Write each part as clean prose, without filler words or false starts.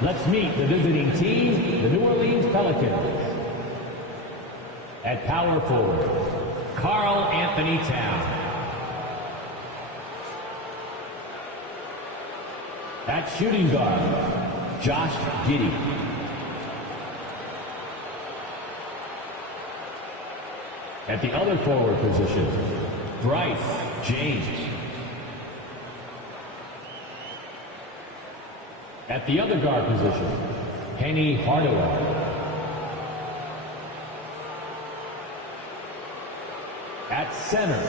Let's meet the visiting team, the New Orleans Pelicans. At power forward, Karl Anthony Towns. At shooting guard, Josh Giddey. At the other forward position, Bryce James. At the other guard position, Penny Hardaway. At center,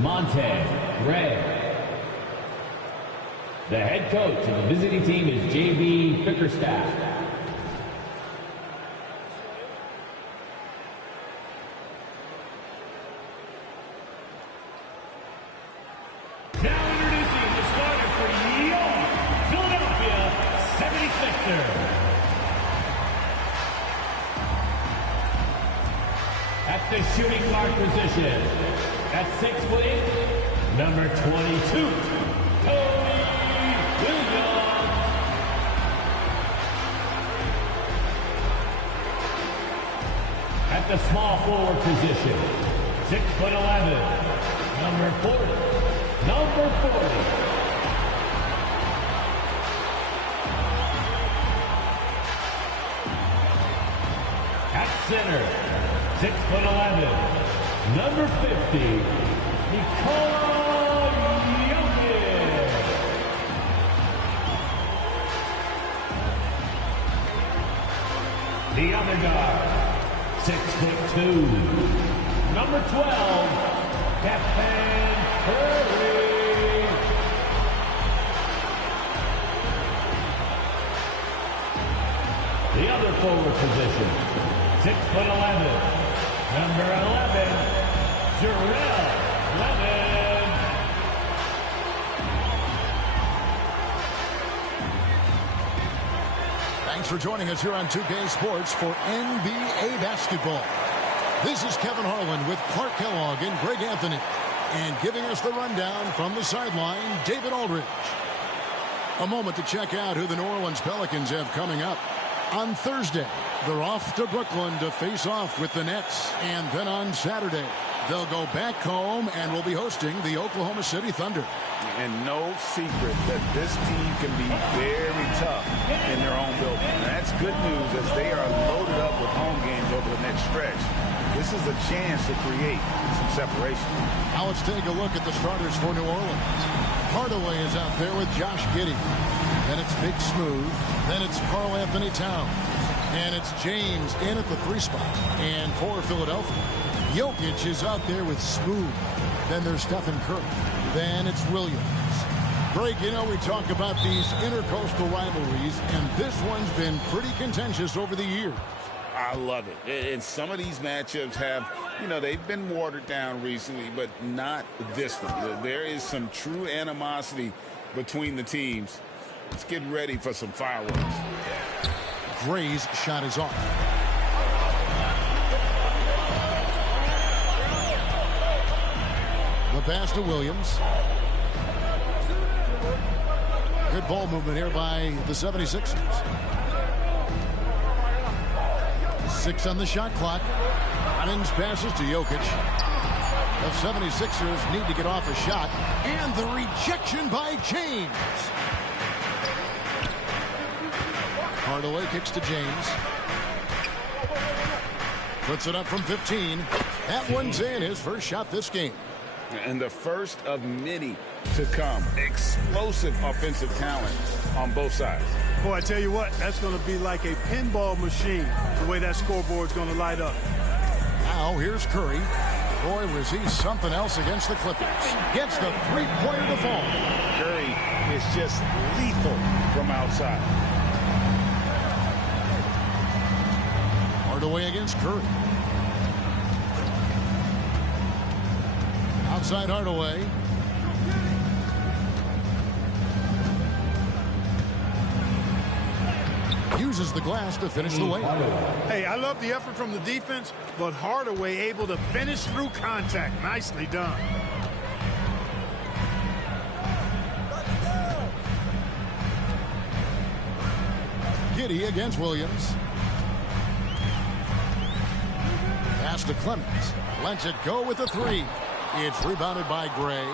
Monte Gray. The head coach of the visiting team is J.B. Bickerstaff. Now introducing the starter for your Philadelphia 76ers. At the shooting guard position, at 6'8", number 22, Tony Williams. At the small forward position, 6'11", number 40, At center, 6'11", number 50, Nikola Jokic. The other guard, 6'2", number 12, Stephen Curry. The other forward position, 6'11", number 11, Jarrell Levin. Thanks for joining us here on 2K Sports for NBA basketball. This is Kevin Harlan with Clark Kellogg and Greg Anthony. And giving us the rundown from the sideline, David Aldridge. A moment to check out who the New Orleans Pelicans have coming up. On Thursday, they're off to Brooklyn to face off with the Nets. And then on Saturday, they'll go back home and will be hosting the Oklahoma City Thunder. And no secret that this team can be very tough in their own building. And that's good news as they are loaded up with home games over the next stretch. This is a chance to create some separation. Now let's take a look at the starters for New Orleans. Hardaway is out there with Josh Giddey. Then it's Big Smooth. Then it's Karl Anthony Towns. And it's James in at the 3 spot. And for Philadelphia, Jokic is out there with Smooth. Then there's Stephen Curry. Then it's Williams. Greg, you know, we talk about these intercoastal rivalries, and this one's been pretty contentious over the years. I love it. And some of these matchups have, you know, they've been watered down recently, but not this one. There is some true animosity between the teams. Let's get ready for some fireworks. Gray's shot is off. The pass to Williams. Good ball movement here by the 76ers. 6 on the shot clock. Adams passes to Jokic. The 76ers need to get off a shot. And the rejection by James. Hardaway kicks to James. Puts it up from 15. That one's in, his first shot this game. And the first of many to come. Explosive offensive talent on both sides. Boy, I tell you what, that's going to be like a pinball machine, the way that scoreboard's going to light up. Now, here's Curry. Boy, was he something else against the Clippers. Gets the three-pointer to fall. Curry is just lethal from outside. Hardaway against Curry. Outside Hardaway. Uses the glass to finish the layup. Hey, I love the effort from the defense, but Hardaway able to finish through contact. Nicely done. Giddey against Williams. Pass to Clemens. Lets it go with the three. It's rebounded by Gray.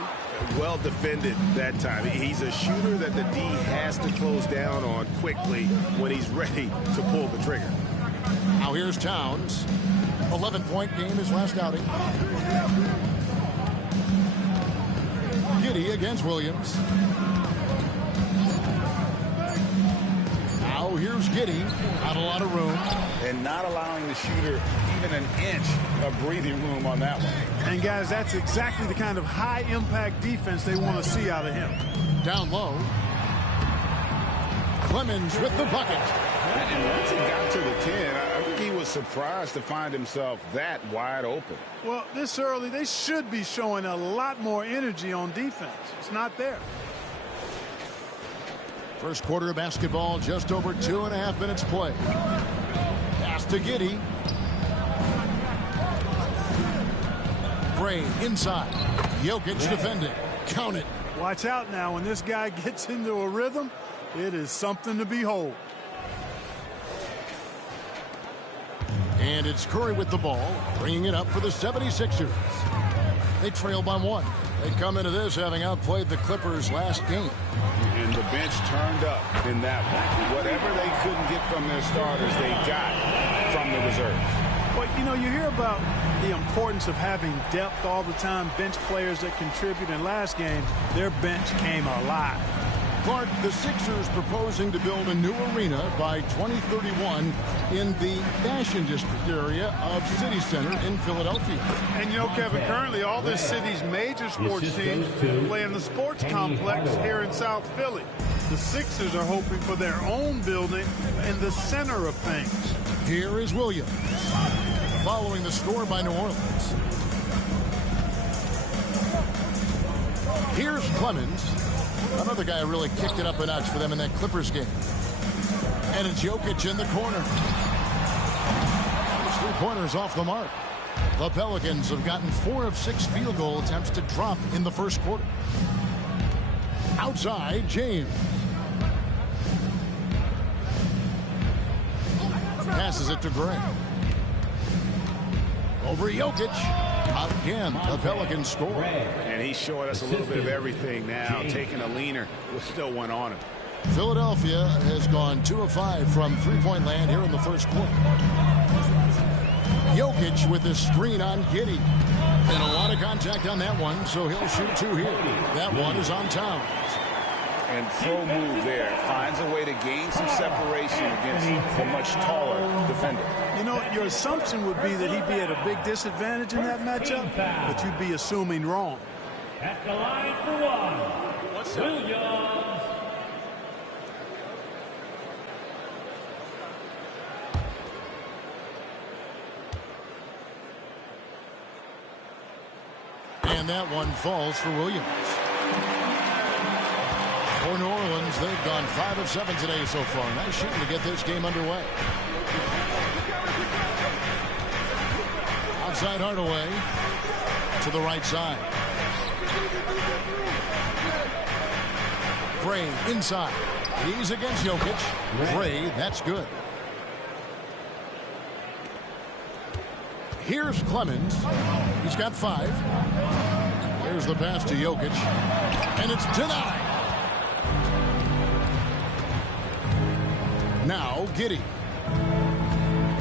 Well defended that time. He's a shooter that the D has to close down on quickly when he's ready to pull the trigger. Now here's Towns. 11-point game his last outing. Giddey against Williams. Now here's Giddey. Not a lot of room. And not allowing the shooter even an inch of breathing room on that one. And guys, that's exactly the kind of high-impact defense they want to see out of him. Down low. Clemens with the bucket. And once he got to the 10, I think he was surprised to find himself that wide open. Well, this early, they should be showing a lot more energy on defense. It's not there. First quarter of basketball, just over 2.5 minutes play. Pass to Giddey. Gray inside. Jokic defending. Count it. Watch out now. When this guy gets into a rhythm, it is something to behold. And it's Curry with the ball, bringing it up for the 76ers. They trail by 1. They come into this having outplayed the Clippers last game. And the bench turned up in that one. Whatever they couldn't get from their starters, they got from the reserves. But, you know, you hear about the importance of having depth all the time, bench players that contribute. In last game, their bench came alive. Clark, the Sixers proposing to build a new arena by 2031 in the Fashion District area of City Center in Philadelphia. And, you know, Kevin, currently all this city's major sports teams play in the sports complex here in South Philly. The Sixers are hoping for their own building in the center of things. Here is Williams, following the score by New Orleans. Here's Clemens. Another guy who really kicked it up a notch for them in that Clippers game. And it's Jokic in the corner. His three-pointers off the mark. The Pelicans have gotten 4 of 6 field goal attempts to drop in the first quarter. Outside, James. Passes it to Gray. Over Jokic. Again, the Pelicans score. And he's showing us a little bit of everything now, taking a leaner with still one on him. Philadelphia has gone 2 of 5 from three-point land here in the first quarter. Jokic with the screen on Giddey. And a lot of contact on that one, so he'll shoot 2 here. That one is on Towns. And throw move there. Finds a way to gain some separation against a much taller defender. You know, your assumption would be that he'd be at a big disadvantage in that matchup, but you'd be assuming wrong. At the line for one, Williams. And that one falls for Williams. For New Orleans, they've gone 5 of 7 today so far. Nice shooting to get this game underway. Outside Hardaway to the right side. Gray inside. He's against Jokic. Gray, that's good. Here's Clemens. He's got 5. Here's the pass to Jokic. And it's denied. Now Giddey.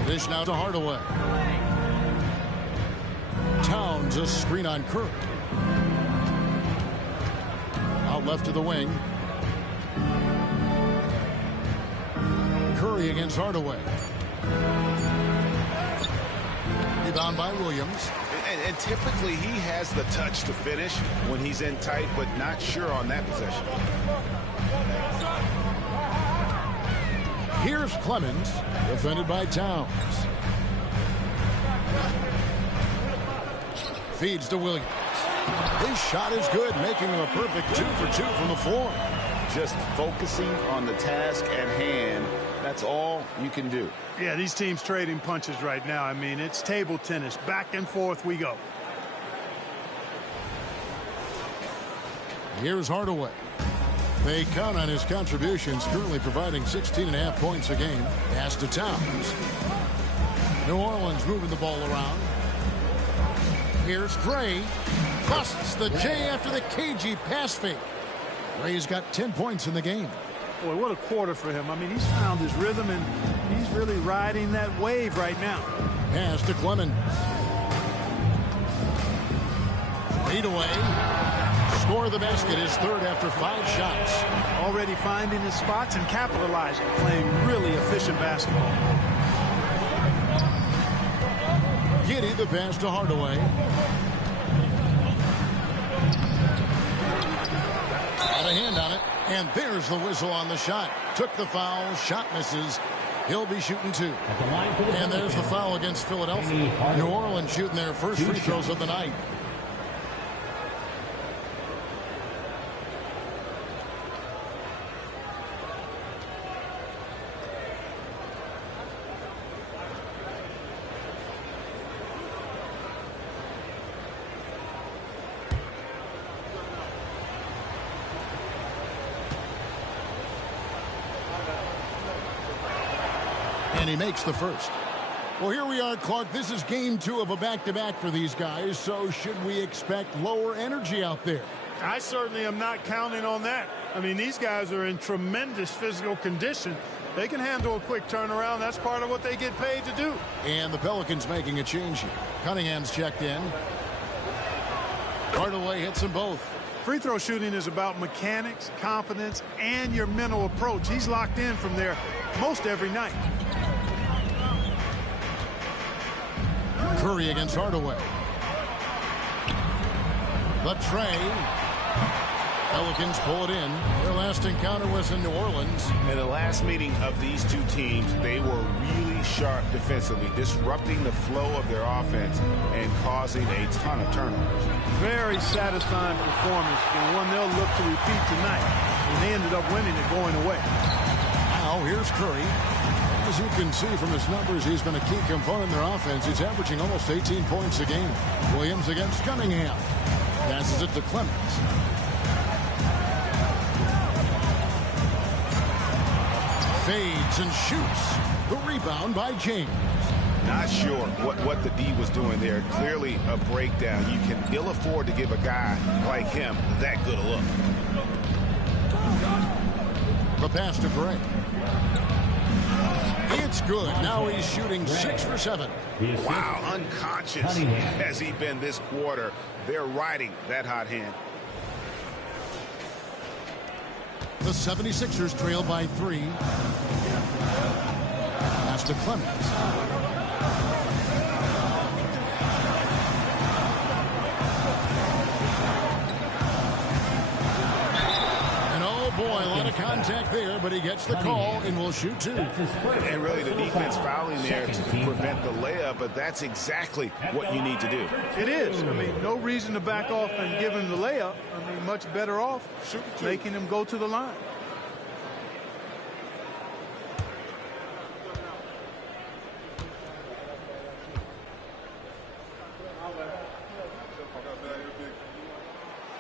Dish now to Hardaway. Towns a screen on Curry. Out left to the wing. Curry against Hardaway. Rebound by Williams. And typically he has the touch to finish when he's in tight, but not sure on that possession. Here's Clemens, defended by Towns. Feeds to Williams. His shot is good, making him a perfect 2 for 2 from the floor. Just focusing on the task at hand, that's all you can do. Yeah, these teams trading punches right now. I mean, it's table tennis. Back and forth we go. Here's Hardaway. They count on his contributions, currently providing 16.5 points a game. Pass to Towns. New Orleans moving the ball around. Here's Gray. Busts the J after the cagey pass fake. Gray's got 10 points in the game. Boy, what a quarter for him. I mean, he's found his rhythm, and he's really riding that wave right now. Pass to Clemens. Fade away. Score the basket, his third after 5 shots. Already finding his spots and capitalizing, playing really efficient basketball. Giddey the pass to Hardaway. Got a hand on it, and there's the whistle on the shot. Took the foul, shot misses. He'll be shooting 2. And there's the foul against Philadelphia. New Orleans shooting their first free throws of the night. And he makes the first. Well, here we are, Clark. This is game 2 of a back-to-back for these guys, so should we expect lower energy out there? I certainly am not counting on that. I mean, these guys are in tremendous physical condition. They can handle a quick turnaround. That's part of what they get paid to do. And the Pelicans making a change here. Cunningham's checked in. Hardaway hits them both. Free throw shooting is about mechanics, confidence, and your mental approach. He's locked in from there most every night. Curry against Hardaway. The tray. Pelicans pull it in. Their last encounter was in New Orleans. In the last meeting of these two teams, they were really sharp defensively, disrupting the flow of their offense and causing a ton of turnovers. Very satisfying performance, and one they'll look to repeat tonight. And they ended up winning it going away. Now here's Curry. As you can see from his numbers, he's been a key component in their offense. He's averaging almost 18 points a game. Williams against Cunningham. Passes it to Clemens. Fades and shoots. The rebound by James. Not sure what the D was doing there. Clearly a breakdown. You can ill afford to give a guy like him that good a look. The pass to Gray. It's good. Now he's shooting 6 for 7. Wow, unconscious has he been this quarter. They're riding that hot hand. The 76ers trail by 3. Pass to Clemens. Boy, a lot of contact there, but he gets the call and will shoot 2. And really the defense fouling there to prevent the layup, but that's exactly what you need to do. It is. I mean, no reason to back off and give him the layup. I mean, much better off making him go to the line.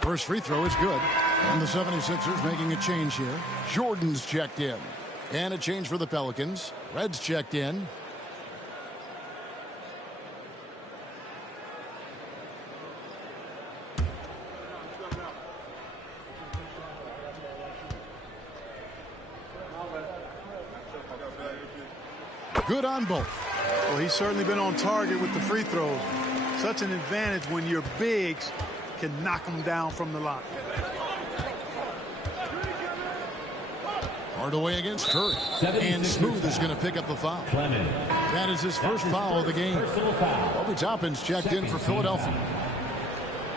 First free throw is good. And the 76ers making a change here. Jordan's checked in. And a change for the Pelicans. Red's checked in. Good on both. Well, he's certainly been on target with the free throws. Such an advantage when your bigs can knock them down from the line. Hardaway against Curry. And Smooth is going to pick up the foul. That is his first foul of the game. Obi Toppin's checked in for Philadelphia.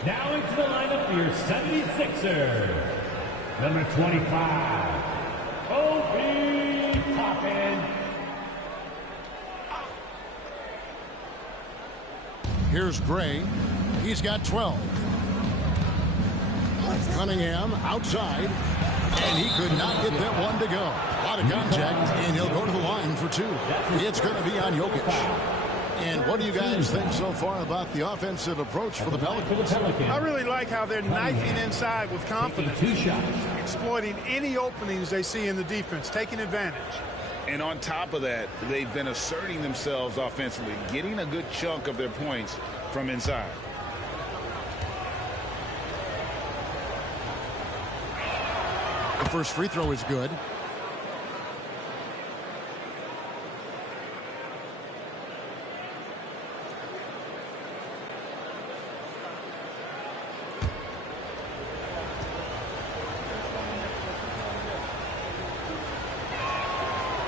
Now into the lineup for your 76ers. Number 25, Obi Toppin. Here's Gray. He's got 12. Cunningham outside, and he could not get that one to go. A lot of contact, and he'll go to the line for 2. It's going to be on Jokic. And what do you guys think so far about the offensive approach for the Pelicans? I really like how they're knifing inside with confidence. 2 shots. Exploiting any openings they see in the defense, taking advantage. And on top of that, they've been asserting themselves offensively, getting a good chunk of their points from inside. The first free throw is good.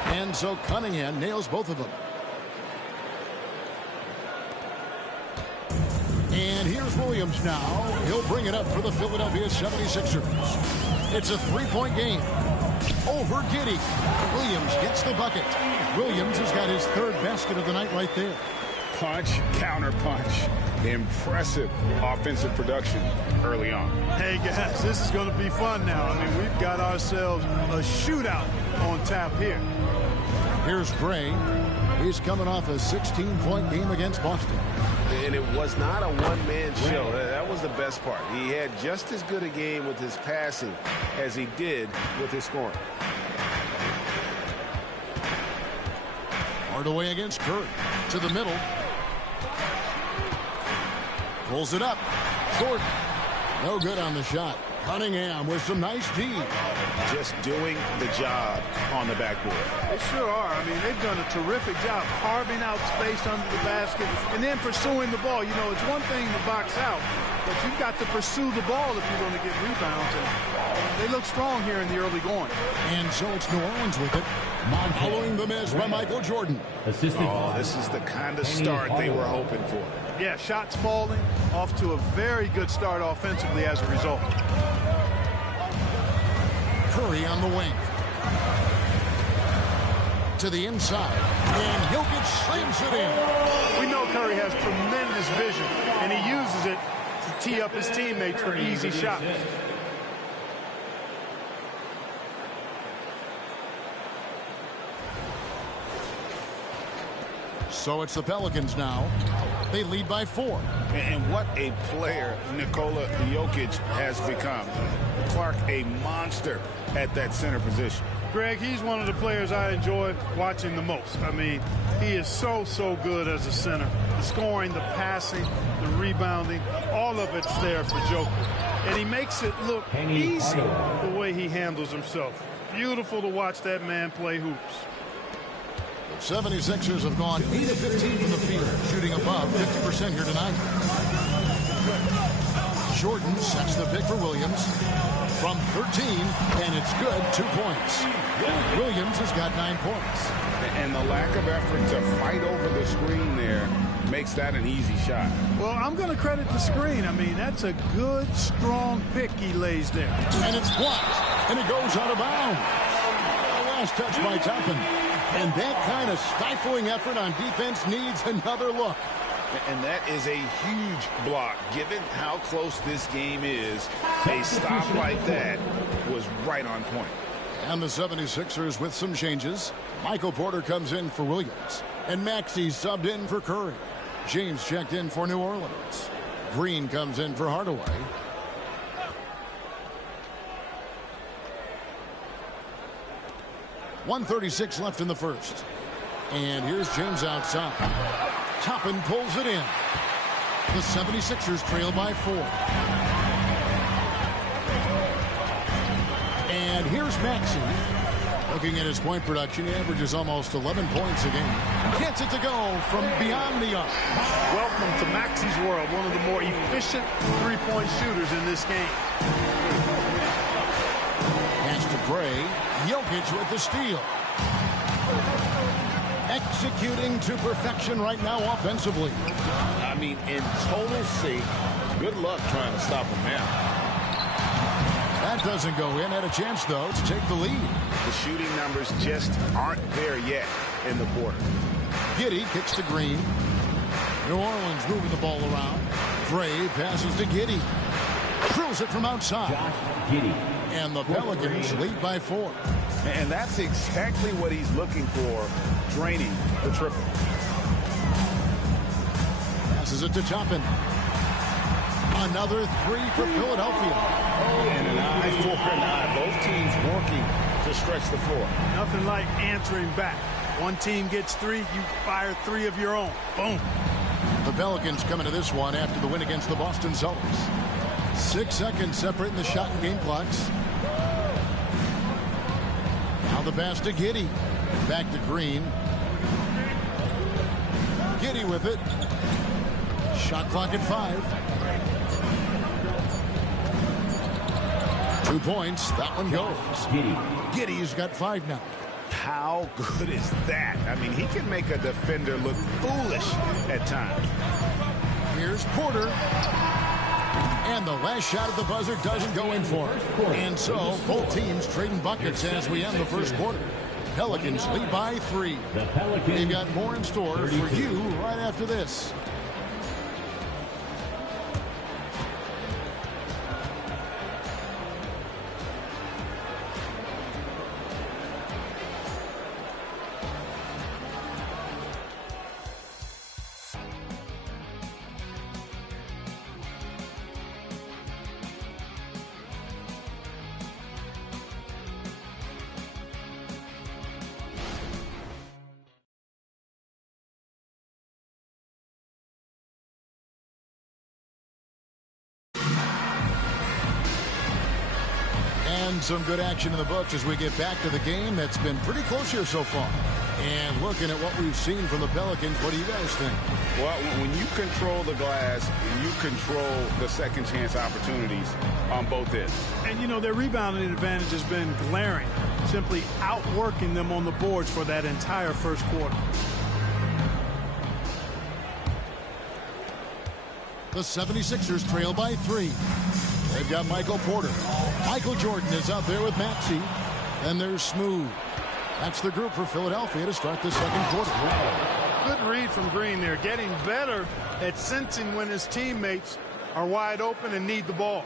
And so Cunningham nails both of them. And here's Williams now. He'll bring it up for the Philadelphia 76ers. It's a 3-point game. Over Giddey. Williams gets the bucket. Williams has got his 3rd basket of the night right there. Punch, counter punch. Impressive offensive production early on. Hey, guys, this is going to be fun now. I mean, we've got ourselves a shootout on tap here. Here's Gray. He's coming off a 16-point game against Boston. And it was not a one-man show. That was the best part. He had just as good a game with his passing as he did with his scoring. Hardaway against Curry. To the middle. Pulls it up. Jordan. No good on the shot. Cunningham with some nice D. Just doing the job on the backboard. They sure are. I mean, they've done a terrific job carving out space under the basket and then pursuing the ball. You know, it's one thing to box out, but you've got to pursue the ball if you're going to get rebounds. And they look strong here in the early going. And so it's New Orleans with it. Following the miss by Michael Jordan. Assisted Oh, this is the kind of start they were hoping for. Yeah, shots falling, off to a very good start offensively as a result. Curry on the wing. To the inside. And Jokic slams it in. We know Curry has tremendous vision, and he uses it to tee up his teammates for easy shots. So it's the Pelicans now. They lead by 4. And what a player Nikola Jokic has become. Clark, a monster at that center position. Greg, he's one of the players I enjoy watching the most. I mean, he is so good as a center. The scoring, the passing, the rebounding, all of it's there for Joker. And he makes it look easy the way he handles himself. Beautiful to watch that man play hoops. 76ers have gone 8 of 15 from the field, shooting above 50% here tonight. Jordan sets the pick for Williams from 13, and it's good, 2 points. Williams has got 9 points. And the lack of effort to fight over the screen there makes that an easy shot. Well, I'm going to credit the screen. I mean, that's a good, strong pick he lays there. And it's blocked, and it goes out of bounds. Last touch by Toppin. And that kind of stifling effort on defense needs another look. And that is a huge block. Given how close this game is, a stop like that was right on point. And the 76ers with some changes. Michael Porter comes in for Williams. And Maxey subbed in for Curry. James checked in for New Orleans. Green comes in for Hardaway. .136 left in the first. And here's James outside. Toppin pulls it in. The 76ers trail by 4. And here's Maxey. Looking at his point production, he averages almost 11 points a game. Gets it to go from beyond the arc. Welcome to Maxey's world, one of the more efficient three-point shooters in this game. Pass to Gray. Jokic with the steal. Executing to perfection right now offensively. I mean, in total sync. Good luck trying to stop him now. That doesn't go in. Had a chance, though, to take the lead. The shooting numbers just aren't there yet in the quarter. Giddey kicks to Green. New Orleans moving the ball around. Gray passes to Giddey. Drills it from outside. Giddey. And the Pelicans lead by 4. And that's exactly what he's looking for, draining the triple. Passes it to Toppin. Another three for Philadelphia. And an eye for an eye. Both teams working to stretch the floor. Nothing like answering back. One team gets three, you fire three of your own. Boom. The Pelicans come into this one after the win against the Boston Celtics. 6 seconds separating the shot and game clocks. Now the pass to Giddey. Back to Green. Giddey with it. Shot clock at 5. 2 points. That one goes. Giddey's got 5 now. How good is that? I mean, he can make a defender look foolish at times. Here's Porter. And the last shot at the buzzer doesn't go in for it. And so both teams trading buckets as we end the first quarter. Pelicans lead by 3. They've got more in store for you right after this. And some good action in the books as we get back to the game that's been pretty close here so far. And looking at what we've seen from the Pelicans, what do you guys think? Well, when you control the glass, you control the second chance opportunities on both ends. And, you know, their rebounding advantage has been glaring, simply outworking them on the boards for that entire first quarter. The 76ers trail by 3. They've got Michael Porter. Michael Jordan is out there with Maxey. And there's Smooth. That's the group for Philadelphia to start the second quarter. Good read from Green there, getting better at sensing when his teammates are wide open and need the ball.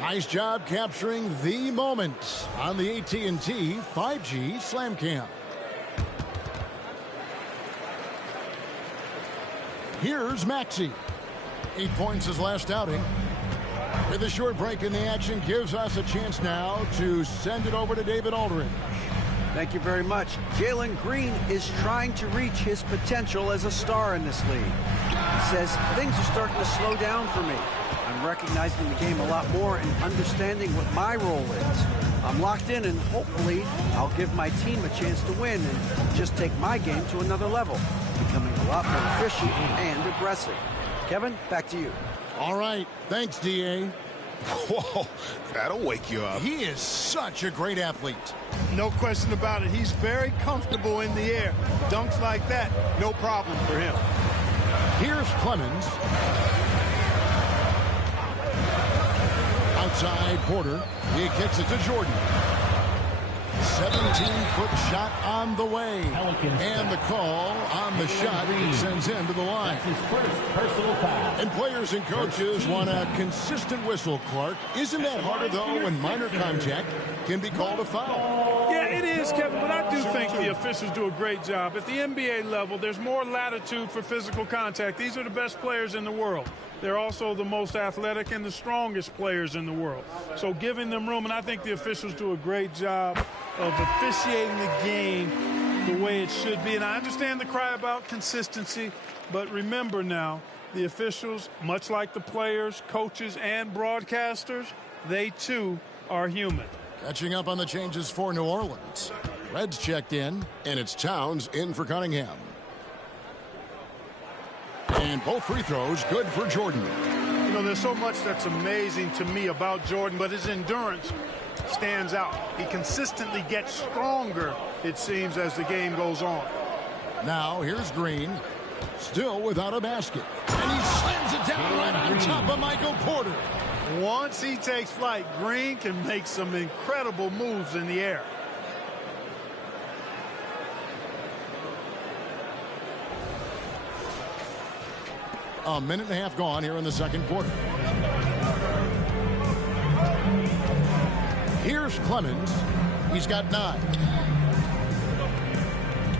Nice job capturing the moment on the AT&T 5G Slam Cam. Here's Maxey. 8 points his last outing. With a short break in the action, gives us a chance now to send it over to David Aldridge. Thank you very much. Jalen Green is trying to reach his potential as a star in this league. He says, things are starting to slow down for me. I'm recognizing the game a lot more and understanding what my role is. I'm locked in, and hopefully I'll give my team a chance to win and just take my game to another level, becoming a lot more efficient and aggressive. Kevin, back to you. All right. Thanks, D.A. Whoa, that'll wake you up. He is such a great athlete. No question about it. He's very comfortable in the air. Dunks like that, no problem for him. Here's Clemens. Outside Porter. He kicks it to Jordan. 17-foot shot on the way. And the call on the shot sends him to the line. That's his first personal foul. And players and coaches want a consistent whistle, Clark. Isn't that harder, though, when minor contact can be called a foul? Yeah, it is, Kevin, but I do think the officials do a great job. At the NBA level, there's more latitude for physical contact. These are the best players in the world. They're also the most athletic and the strongest players in the world. So giving them room, and I think the officials do a great job of officiating the game the way it should be. And I understand the cry about consistency, but remember now, the officials, much like the players, coaches, and broadcasters, they too are human. Catching up on the changes for New Orleans. Reds checked in, and it's Towns in for Cunningham. And both free throws good for Jordan. You know, there's so much that's amazing to me about Jordan, but his endurance stands out. He consistently gets stronger, it seems, as the game goes on. Now here's Green, still without a basket. And he slams it down right on top of Michael Porter. Once he takes flight, Green can make some incredible moves in the air. A minute and a half gone here in the second quarter. Here's Clemens. He's got 9.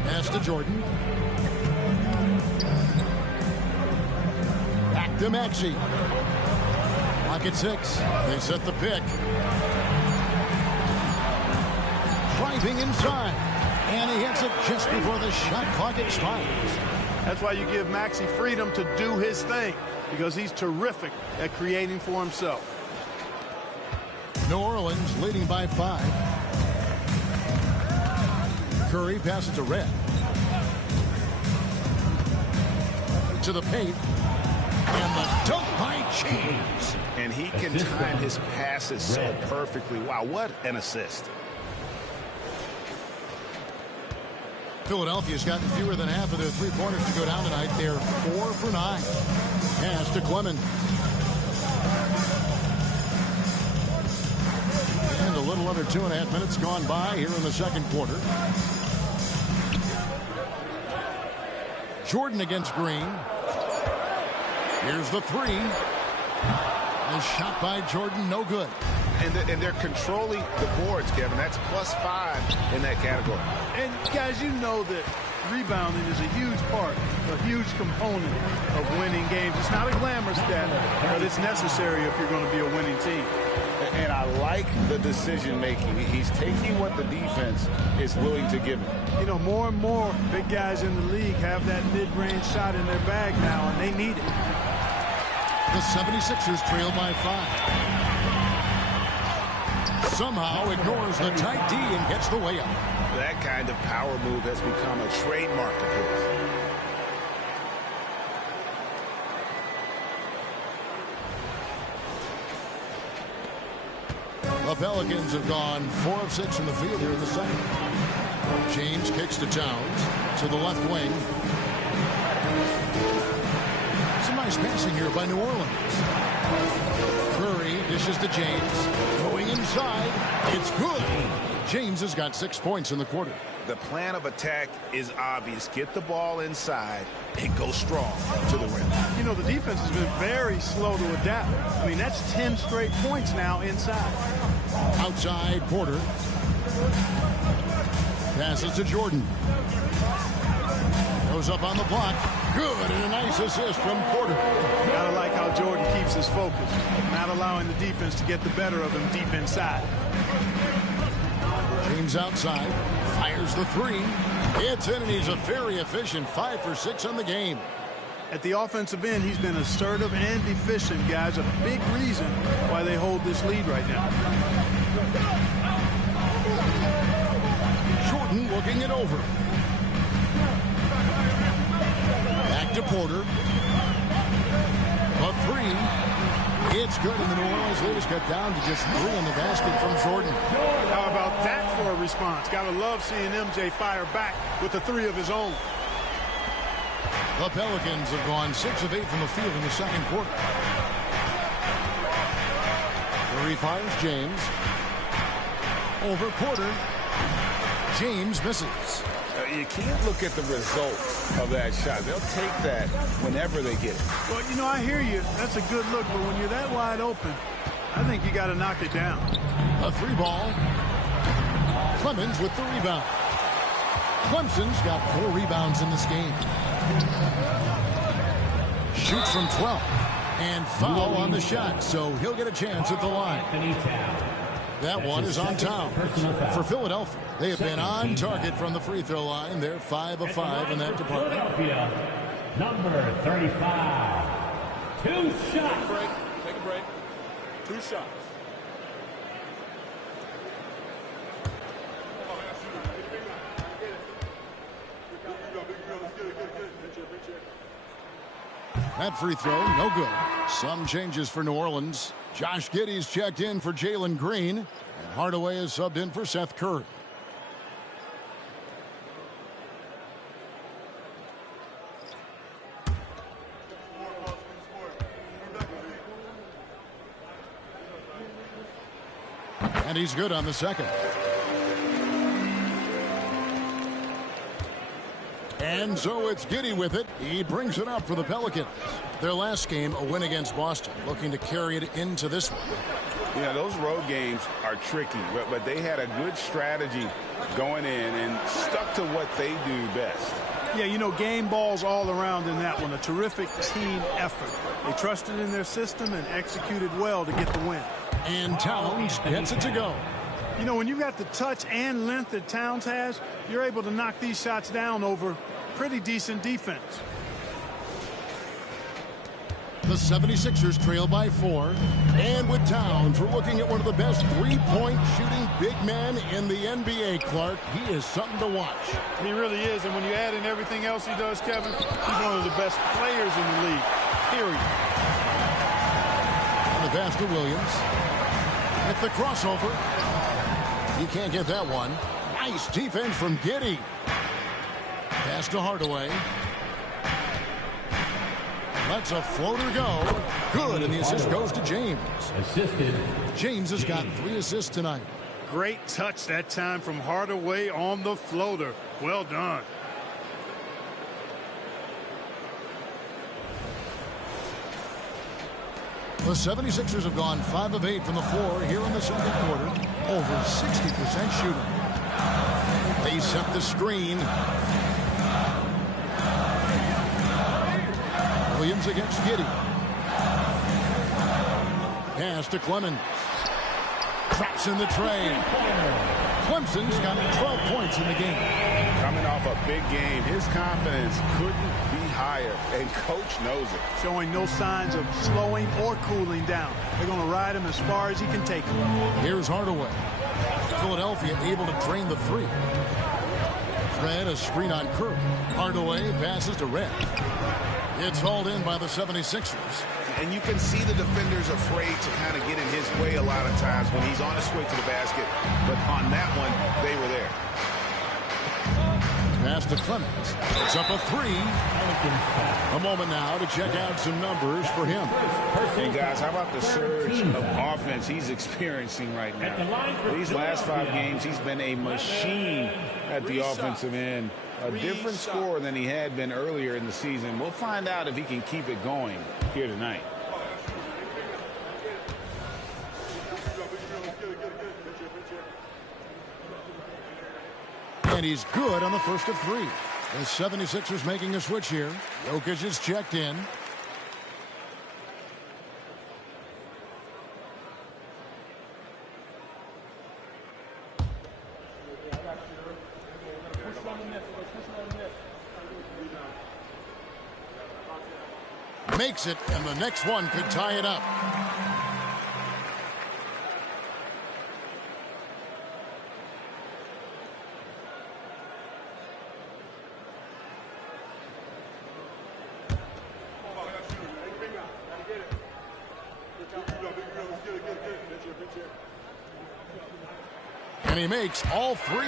Pass to Jordan. to Maxey. Clock at 6. They set the pick. Driving inside. And he hits it just before the shot clock expires. That's why you give Maxey freedom to do his thing, because he's terrific at creating for himself. New Orleans leading by 5. Curry passes to Red. To the paint. And the dunk by James. And he can time his passes so perfectly. Wow, what an assist. Philadelphia's gotten fewer than half of their three-pointers to go down tonight. They're 4 for 9. Pass to Clemens. And a little under 2.5 minutes gone by here in the second quarter. Jordan against Green. Here's the 3. A shot by Jordan, no good. And they're controlling the boards, Kevin. That's +5 in that category. And guys, you know that rebounding is a huge part, a huge component of winning games. It's not a glamour stat, but it's necessary if you're going to be a winning team. And I like the decision making. He's taking what the defense is willing to give him. You know, more and more big guys in the league have that mid-range shot in their bag now, and they need it. The 76ers trail by 5. Somehow ignores the tight D and gets the way up. That kind of power move has become a trademark of his. The Pelicans have gone 4 of 6 from the field here in the second. James kicks to Towns to the left wing. Some nice passing here by New Orleans. Curry dishes to James. Going inside. It's good. James has got 6 points in the quarter. The plan of attack is obvious. Get the ball inside and go strong to the rim. You know, the defense has been very slow to adapt. I mean, that's 10 straight points now inside. Outside, Porter. Passes to Jordan. Goes up on the block. Good, and a nice assist from Porter. Gotta like how Jordan keeps his focus, not allowing the defense to get the better of him deep inside. James outside, fires the 3. It's in, and he's a very efficient 5 for 6 on the game. At the offensive end, he's been assertive and efficient, guys. A big reason why they hold this lead right now. Jordan looking it over. Back to Porter. A 3. It's good, and the New Orleans lead is cut down to just 3 in the basket from Jordan. How about that for a response? Gotta love seeing MJ fire back with a 3 of his own. The Pelicans have gone 6 of 8 from the field in the second quarter. Curry finds James. Over Porter. James misses. You can't look at the result of that shot. They'll take that whenever they get it. Well, you know, I hear you. That's a good look, but when you're that wide open, I think you got to knock it down. A 3 ball. Clemens with the rebound. Clemson's got 4 rebounds in this game. Shoots from 12. And foul on the shot, so he'll get a chance at the line. That one is on Towns. For Philadelphia, they have been on target from the free throw line. They're 5 of 5 in that department. Philadelphia, number 35. 2 shots. Take a break. 2 shots. That free throw, no good. Some changes for New Orleans. Josh Giddey's checked in for Jalen Green. And Hardaway is subbed in for Seth Curry. And he's good on the second. And so it's Giddey with it. He brings it up for the Pelicans. Their last game, a win against Boston, looking to carry it into this one. Yeah, those road games are tricky, but they had a good strategy going in and stuck to what they do best. Yeah, you know, game balls all around in that one. A terrific team effort. They trusted in their system and executed well to get the win. And Towns gets it to go. You know, when you got the touch and length that Towns has, you're able to knock these shots down over pretty decent defense. The 76ers trail by 4. And with Towns, we're looking at one of the best three-point shooting big men in the NBA, Clark. He is something to watch. He really is, and when you add in everything else he does, Kevin, he's one of the best players in the league, period. And the pass to Williams. At the crossover. He can't get that one. Nice defense from Giddey. Pass to Hardaway. Lets a floater go. Good, and the assist goes to James. Assisted. James has got 3 assists tonight. Great touch that time from Hardaway on the floater. Well done. The 76ers have gone 5 of 8 from the floor here in the second quarter. Over 60% shooting. They set the screen. Williams against Giddey. Pass to Clemens. Traps in the tray. Clemson's got 12 points in the game. Coming off a big game, his confidence couldn't be higher, and coach knows it. Showing no signs of slowing or cooling down. They're going to ride him as far as he can take him. Here's Hardaway. Philadelphia able to drain the 3. Red, a screen on Curry. Hardaway passes to Red. It's hauled in by the 76ers. And you can see the defenders afraid to kind of get in his way a lot of times when he's on his way to the basket. But on that one, they were there. Pass to Clemens. It's up a 3. A moment now to check out some numbers for him. And guys, how about the surge of offense he's experiencing right now? These last 5 games, he's been a machine at the offensive end. A different score than he had been earlier in the season. We'll find out if he can keep it going here tonight. And he's good on the first of 3. The 76ers making a switch here. Jokic is checked in. Makes it, and the next one could tie it up. And he makes all 3.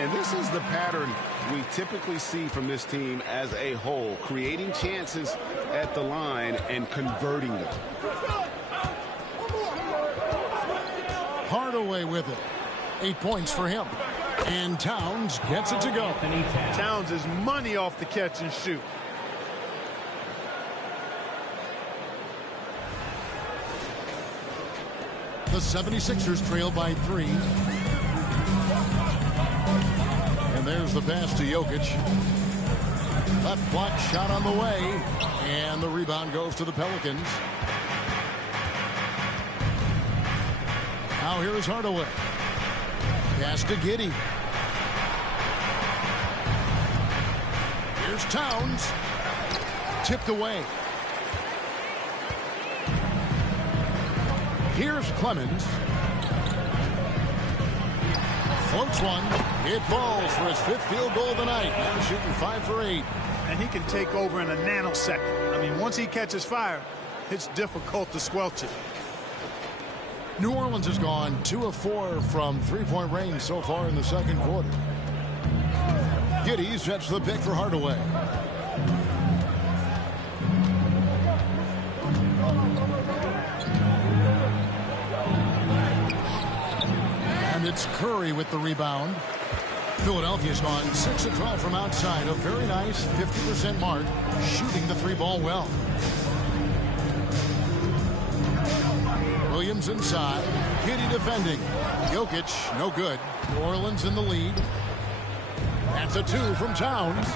And this is the pattern we typically see from this team as a whole, creating chances at the line and converting them. Hardaway with it. 8 points for him. And Towns gets it to go. Towns is money off the catch and shoot. The 76ers trail by 3. And there's the pass to Jokic. Left block shot on the way. And the rebound goes to the Pelicans. Now here is Hardaway. Pass to Giddey. Here's Towns. Tipped away. Here's Clemens. Floats one. It falls for his 5th field goal of the night. Now shooting 5 for 8. And he can take over in a nanosecond. I mean, once he catches fire, it's difficult to squelch it. New Orleans has gone 2 of 4 from 3-point range so far in the second quarter. Giddey sets the pick for Hardaway. And it's Curry with the rebound. Philadelphia's gone 6 of 12 from outside. A very nice 50% mark, shooting the 3-ball well. Williams inside. Giddey defending. Jokic, no good. New Orleans in the lead. That's a 2 from Towns.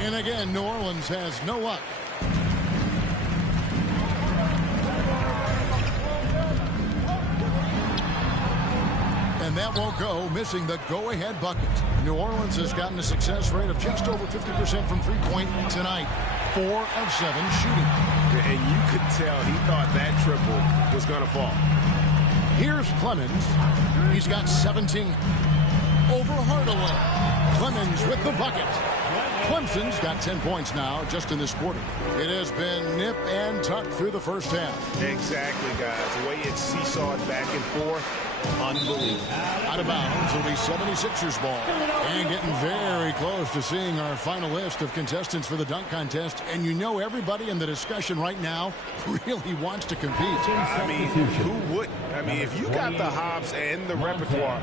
And again, New Orleans has no luck. And that won't go, missing the go-ahead bucket. New Orleans has gotten a success rate of just over 50% from three-point tonight. 4 of 7 shooting. And you could tell he thought that triple was going to fall. Here's Clemens. He's got 17. Over Hardaway. Clemens with the bucket. Clemson's got 10 points now just in this quarter. It has been nip and tuck through the first half. Exactly, guys. The way it's seesawed back and forth, unbelievable. Out of bounds will be 76ers ball. And getting very close to seeing our final list of contestants for the dunk contest. And you know everybody in the discussion right now really wants to compete. I mean, who wouldn't? I mean, if you got the hops and the repertoire,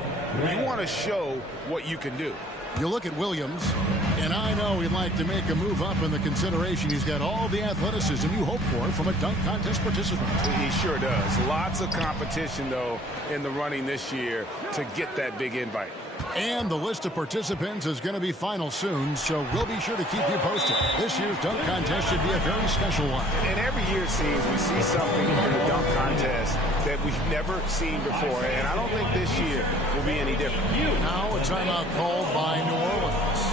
you want to show what you can do. You look at Williams, and I know he'd like to make a move up in the consideration. He's got all the athleticism you hope for from a dunk contest participant. He sure does. Lots of competition, though, in the running this year to get that big invite. And the list of participants is going to be final soon, so we'll be sure to keep you posted. This year's dunk contest should be a very special one. And every year it seems we see something in the dunk contest that we've never seen before, and I don't think this year will be any different. Now a timeout called by New Orleans.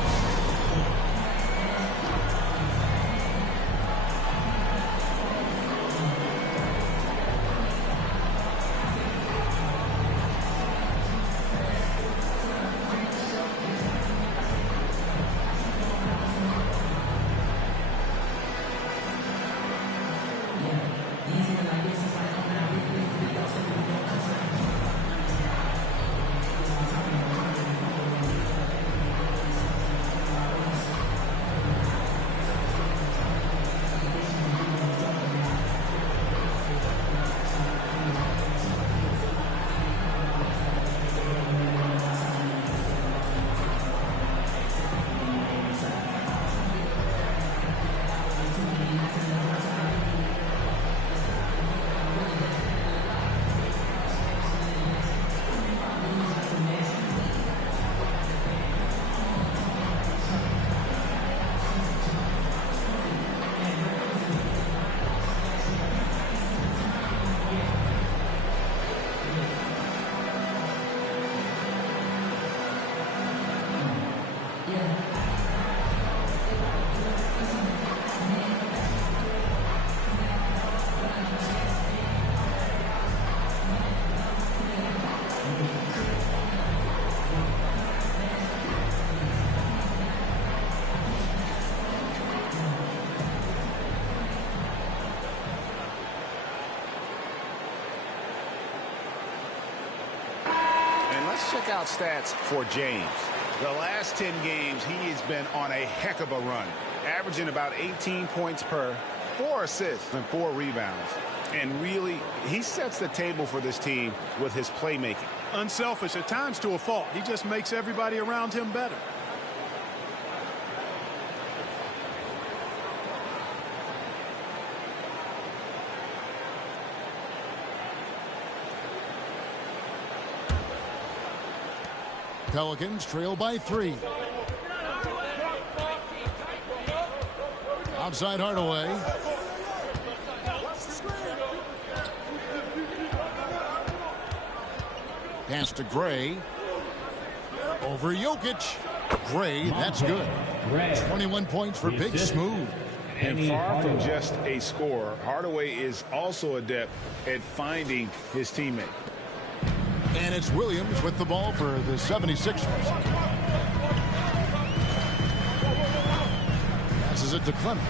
Check out stats for James. The last 10 games, he has been on a heck of a run, averaging about 18 points per, 4 assists and 4 rebounds. And really, he sets the table for this team with his playmaking. Unselfish at times to a fault. He just makes everybody around him better. Pelicans trail by 3. Outside Hardaway. Pass to Gray. Over Jokic. Gray, that's good. 21 points for Big Smooth. And far from just a scorer, Hardaway is also adept at finding his teammate. And it's Williams with the ball for the 76ers. Passes it to Clemens.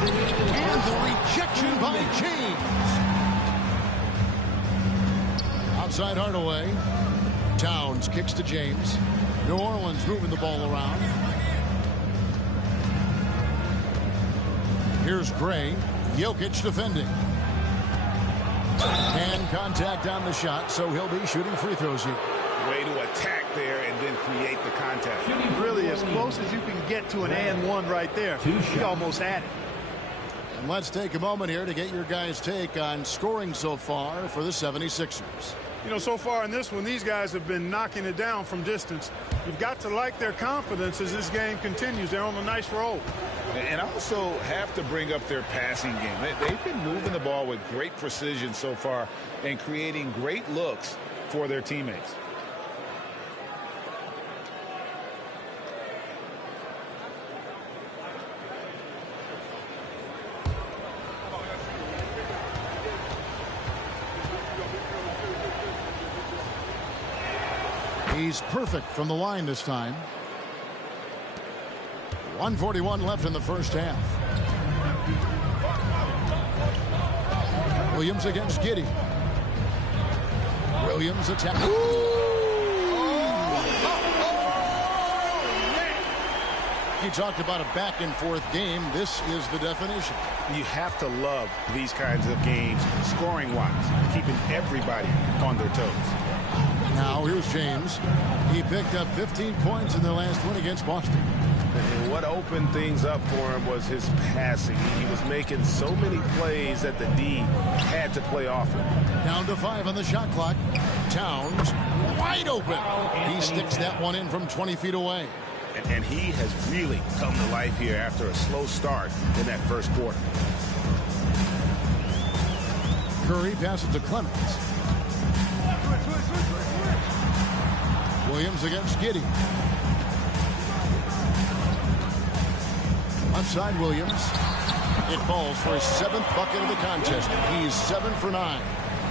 And the rejection by James. Outside Hardaway. Towns kicks to James. New Orleans moving the ball around. Here's Gray. Jokic defending. And contact on the shot, so he'll be shooting free throws here. Way to attack there and then create the contact. Really as close as you can get to an and one right there. He almost had it. And let's take a moment here to get your guys' take on scoring so far for the 76ers. You know, so far in this one, these guys have been knocking it down from distance. You've got to like their confidence as this game continues. They're on a nice roll. And also have to bring up their passing game. They've been moving the ball with great precision so far and creating great looks for their teammates. He's perfect from the line this time. 1:41 left in the first half. Williams against Giddey. Williams attack. He talked about a back and forth game. This is the definition. You have to love these kinds of games, scoring-wise, keeping everybody on their toes. Now here's James. He picked up 15 points in their last win against Boston. And what opened things up for him was his passing. He was making so many plays that the D had to play off him. Down to 5 on the shot clock. Towns wide open. He sticks that one in from 20 feet away. And he has really come to life here after a slow start in that first quarter. Curry passes to Clemens. Williams against Giddey. Left side Williams. It falls for his 7th bucket of the contest. He's 7 for 9.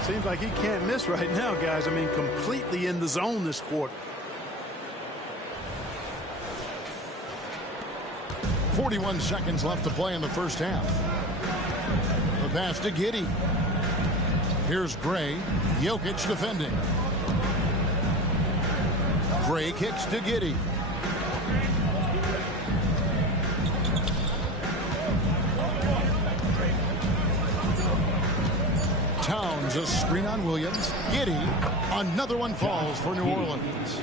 Seems like he can't miss right now, guys. I mean, completely in the zone this quarter. 41 seconds left to play in the first half. The pass to Giddey. Here's Gray. Jokic defending. Gray kicks to Giddey. Towns a screen on Williams. Giddey. Another one falls for New Orleans.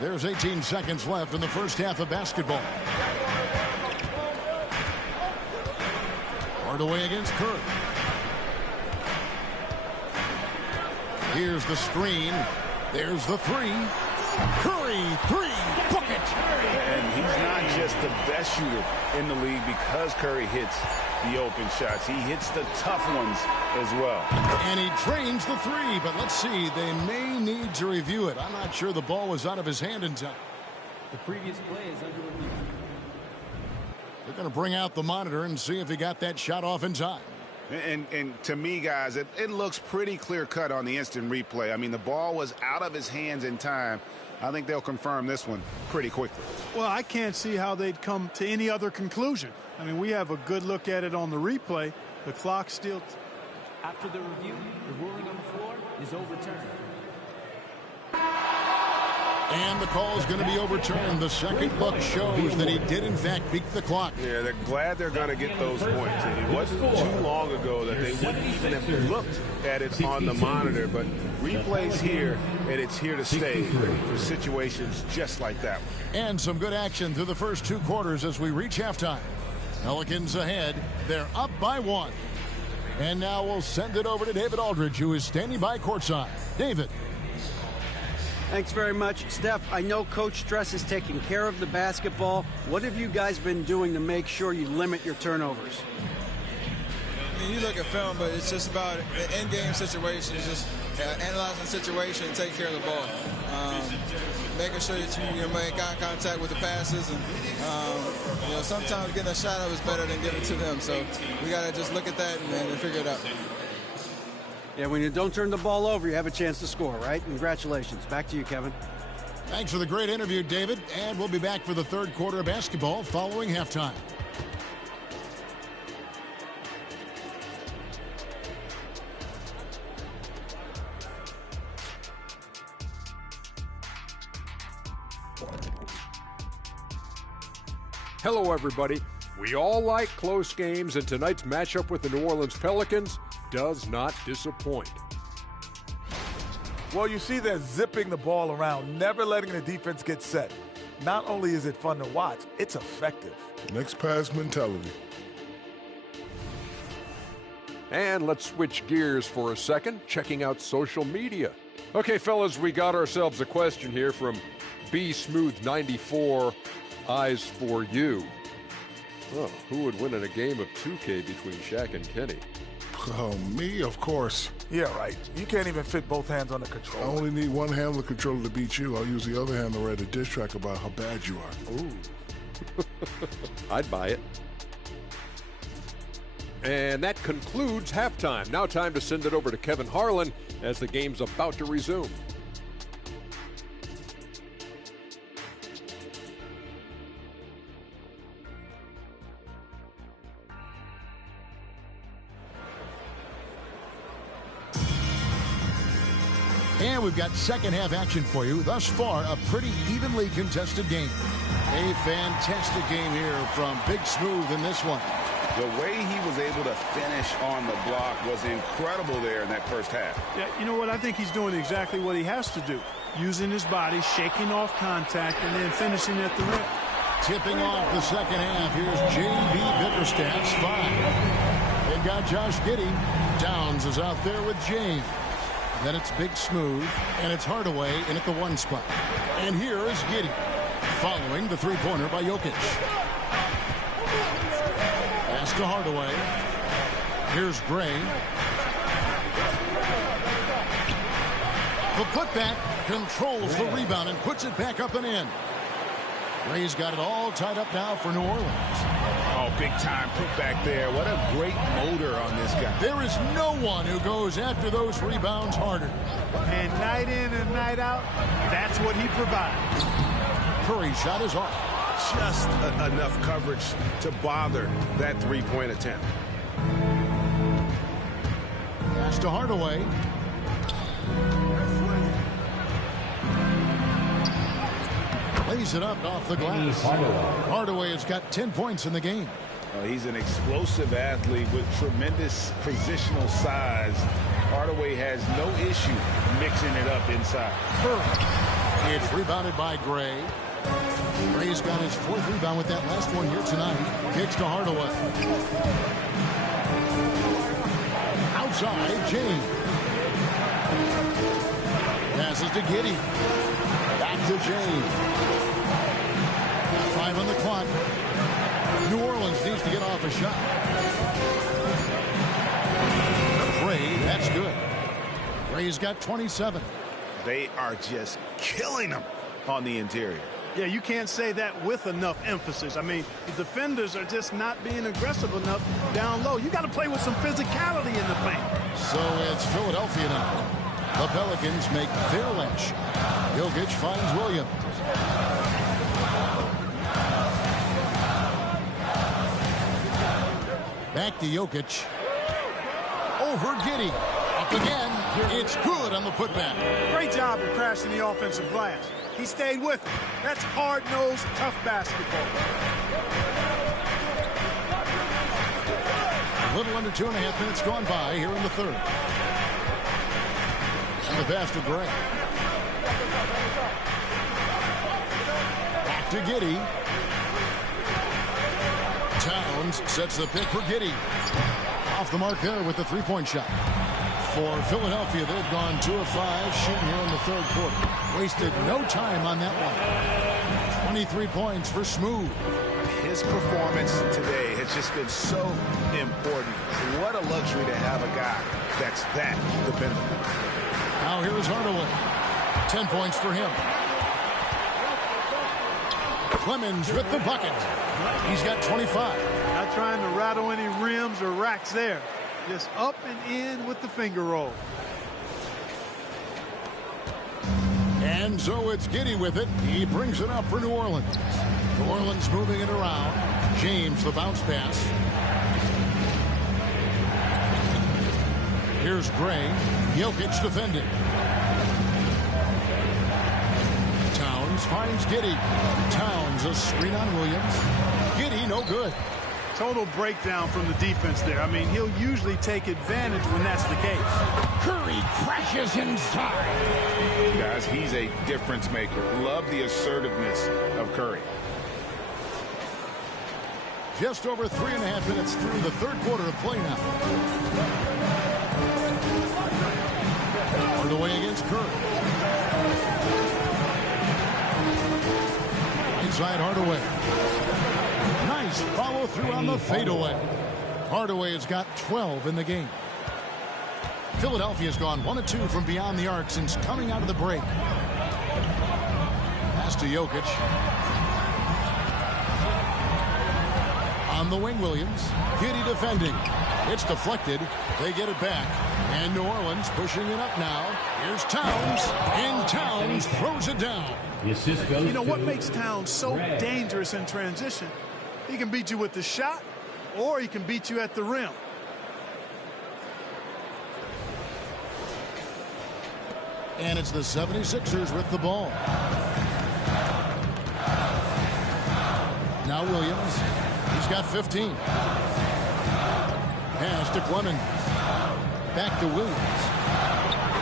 There's 18 seconds left in the first half of basketball. Hardaway against Curry. Here's the screen. There's the three. Curry, three, bucket. And he's not just the best shooter in the league because Curry hits the open shots. He hits the tough ones as well. And he drains the three, but let's see. They may need to review it. I'm not sure the ball was out of his hand in time. The previous play is under review. They're going to bring out the monitor and see if he got that shot off in time. And to me, guys, it looks pretty clear-cut on the instant replay. I mean, the ball was out of his hands in time. I think they'll confirm this one pretty quickly. Well, I can't see how they'd come to any other conclusion. I mean, we have a good look at it on the replay. The clock still... After the review, the ruling on the floor is overturned. And the call is going to be overturned. The second look shows that he did, in fact, beat the clock. Yeah, they're glad they're going to get those points. It wasn't too long ago that they wouldn't even have looked at it on the monitor. But replays here, and it's here to stay for situations just like that one. And some good action through the first 2 quarters as we reach halftime. Pelicans ahead. They're up by 1. And now we'll send it over to David Aldridge, who is standing by courtside. David. Thanks very much. Steph, I know Coach Stress is taking care of the basketball. What have you guys been doing to make sure you limit your turnovers? I mean, you look at film, but it's just about the in-game situation. It's just analyzing the situation and taking care of the ball. Making sure that you make eye contact with the passes. And, sometimes getting a shot up is better than giving it to them. So we got to just look at that and figure it out. Yeah, when you don't turn the ball over, you have a chance to score, right? Congratulations. Back to you, Kevin. Thanks for the great interview, David. And we'll be back for the third quarter of basketball following halftime. Hello, everybody. We all like close games, and tonight's matchup with the New Orleans Pelicans does not disappoint. Well, you see they're zipping the ball around, never letting the defense get set. Not only is it fun to watch, it's effective. Next pass mentality. And let's switch gears for a second, checking out social media. Okay, fellas, we got ourselves a question here from B-Smooth94, Eyes for You. Oh, who would win in a game of 2K between Shaq and Kenny? Oh, me, of course. Yeah, right. You can't even fit both hands on the controller. I only need one hand on the controller to beat you. I'll use the other hand to write a diss track about how bad you are. Ooh. I'd buy it. And that concludes halftime. Now time to send it over to Kevin Harlan as the game's about to resume. And we've got second half action for you. Thus far, a pretty evenly contested game. A fantastic game here from Big Smooth in this one. The way he was able to finish on the block was incredible there in that first half. Yeah, you know what? I think he's doing exactly what he has to do. Using his body, shaking off contact, and then finishing at the rim. Tipping off the second half, here's J.B. Bickerstaff's 5. They've got Josh Giddey. Downs is out there with James. Then it's Big Smooth, and it's Hardaway in at the 1 spot. And here is Giddey, following the three-pointer by Jokic. Pass to Hardaway. Here's Gray. The putback controls the rebound and puts it back up and in. Gray's got it all tied up now for New Orleans. Oh, big time putback there. What a great motor on this guy. There is no one who goes after those rebounds harder. And night in and night out, that's what he provides. Curry's shot is off. Just enough coverage to bother that three-point attempt. Pass to Hardaway. Lays it up off the glass. Hardaway has got 10 points in the game. He's an explosive athlete with tremendous positional size. Hardaway has no issue mixing it up inside. It's rebounded by Gray. Gray's got his 4th rebound with that last one here tonight. Kicks to Hardaway. Outside, James. Passes to Giddey. Back to James. 5 on the clock. New Orleans needs to get off a shot. Gray, that's good. Gray's got 27. They are just killing them on the interior. Yeah, you can't say that with enough emphasis. I mean, the defenders are just not being aggressive enough down low. You got to play with some physicality in the paint. So it's Philadelphia now. The Pelicans make their last shot. Jokic finds Williams. Back to Jokic. Over Giddey. Up again. It's good on the putback. Great job of crashing the offensive glass. He stayed with it. That's hard-nosed, tough basketball. A little under 2.5 minutes gone by here in the third. And the pass to Gray. Back to Giddey. Towns sets the pick for Giddey. Off the mark there with the three-point shot. For Philadelphia, they've gone 2 of 5 shooting here in the third quarter. Wasted no time on that one. 23 points for Smooth. His performance today has just been so important. What a luxury to have a guy that's that dependable. Now here is Hardaway. 10 points for him. Clemens with the bucket. He's got 25. Not trying to rattle any rims or racks there. Just up and in with the finger roll. And so it's Giddey with it. He brings it up for New Orleans. New Orleans moving it around. James, the bounce pass. Here's Gray. Jokic defending. Towns finds Giddey. Towns a screen on Williams. Giddey no good. Total breakdown from the defense there. I mean, he'll usually take advantage when that's the case. Curry crashes inside. Guys, he's a difference maker. Love the assertiveness of Curry. Just over 3.5 minutes through the third quarter of play now. Hardaway against Curry. Inside Hardaway. Nice follow through on the fadeaway. Hardaway has got 12 in the game. Philadelphia's gone 1 of 2 from beyond the arc since coming out of the break. Pass to Jokic. On the wing, Williams. Giddey defending. It's deflected. They get it back. And New Orleans pushing it up now. Here's Towns. And Towns throws it down. You know what makes Towns so dangerous in transition? He can beat you with the shot, or he can beat you at the rim. And it's the 76ers with the ball. Now Williams. He's got 15. Pass to Clement. Back to Williams.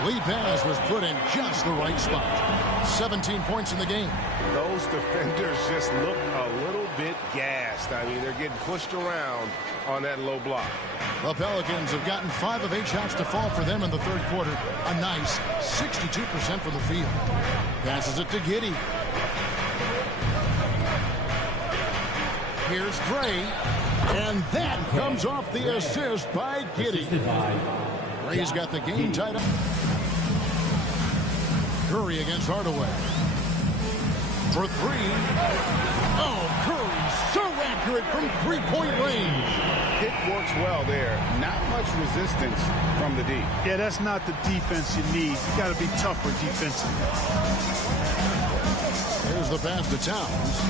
Lead pass was put in just the right spot. 17 points in the game. Those defenders just look a little bit gassed. I mean, they're getting pushed around on that low block. The Pelicans have gotten 5 of 8 shots to fall for them in the third quarter. A nice 62% from the field. Passes it to Giddey. Here's Gray. And that comes off the assist by Giddey. Gray's got the game tied up. Curry against Hardaway. For 3. Oh, Curry so accurate from three-point range. It works well there. Not much resistance from the D. Yeah, that's not the defense you need. You got to be tougher defensively. Here's the pass to Towns.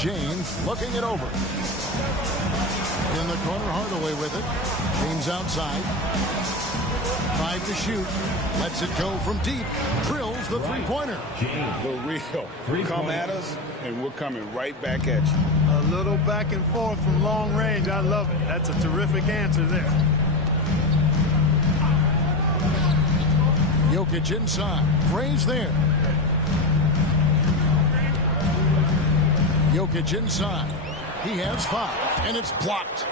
James looking it over. In the corner, Hardaway with it. James outside. 5 to shoot. Lets it go from deep. Drills the three-pointer. The real. Come at us, and we're coming right back at you. A little back and forth from long range. I love it. That's a terrific answer there. Jokic inside. Gray's there. Jokic inside. He has 5, and it's blocked.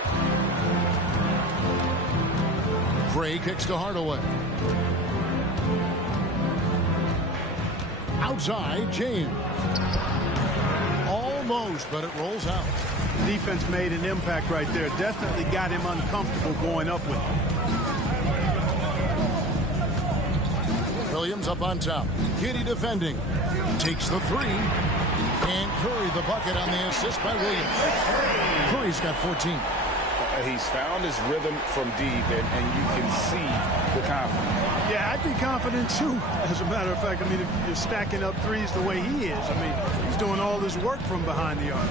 Gray kicks to Hardaway. Outside, James. Almost, but it rolls out. Defense made an impact right there. Definitely got him uncomfortable going up with it. Williams up on top. Giddey defending. Takes the 3. And Curry the bucket on the assist by Williams. Curry's got 14. He's found his rhythm from deep, and you can see the confidence. Yeah, I'd be confident too. As a matter of fact, I mean, if you're stacking up threes the way he is, I mean, he's doing all his work from behind the arc.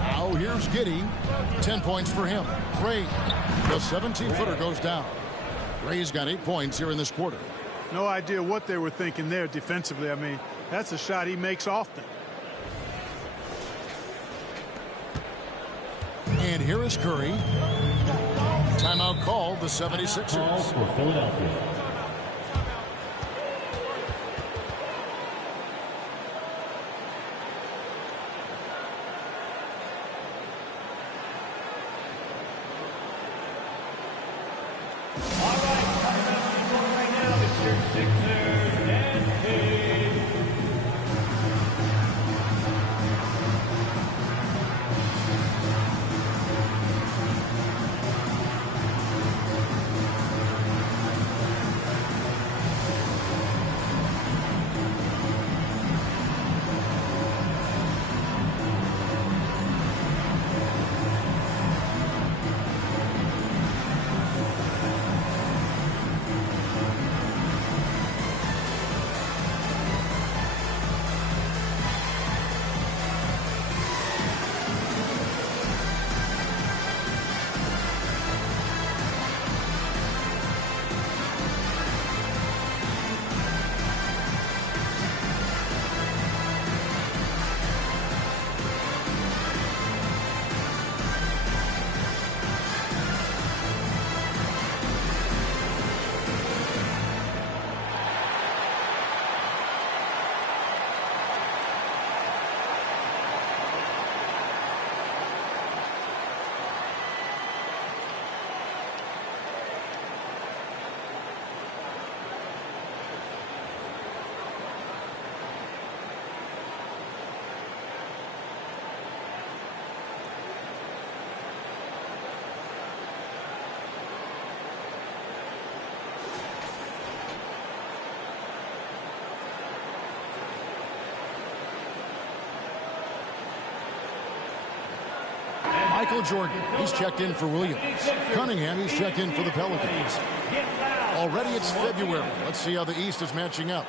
Now here's Giddey. 10 points for him. Gray, the 17-footer goes down. Gray's got 8 points here in this quarter. No idea what they were thinking there defensively. I mean, that's a shot he makes often. And here is Curry. Timeout called the 76ers. Call for Philadelphia. All right, right now, Mr. Sixers and Kings. Michael Jordan, he's checked in for Williams. Cunningham, he's checked in for the Pelicans. Already it's February. Let's see how the East is matching up.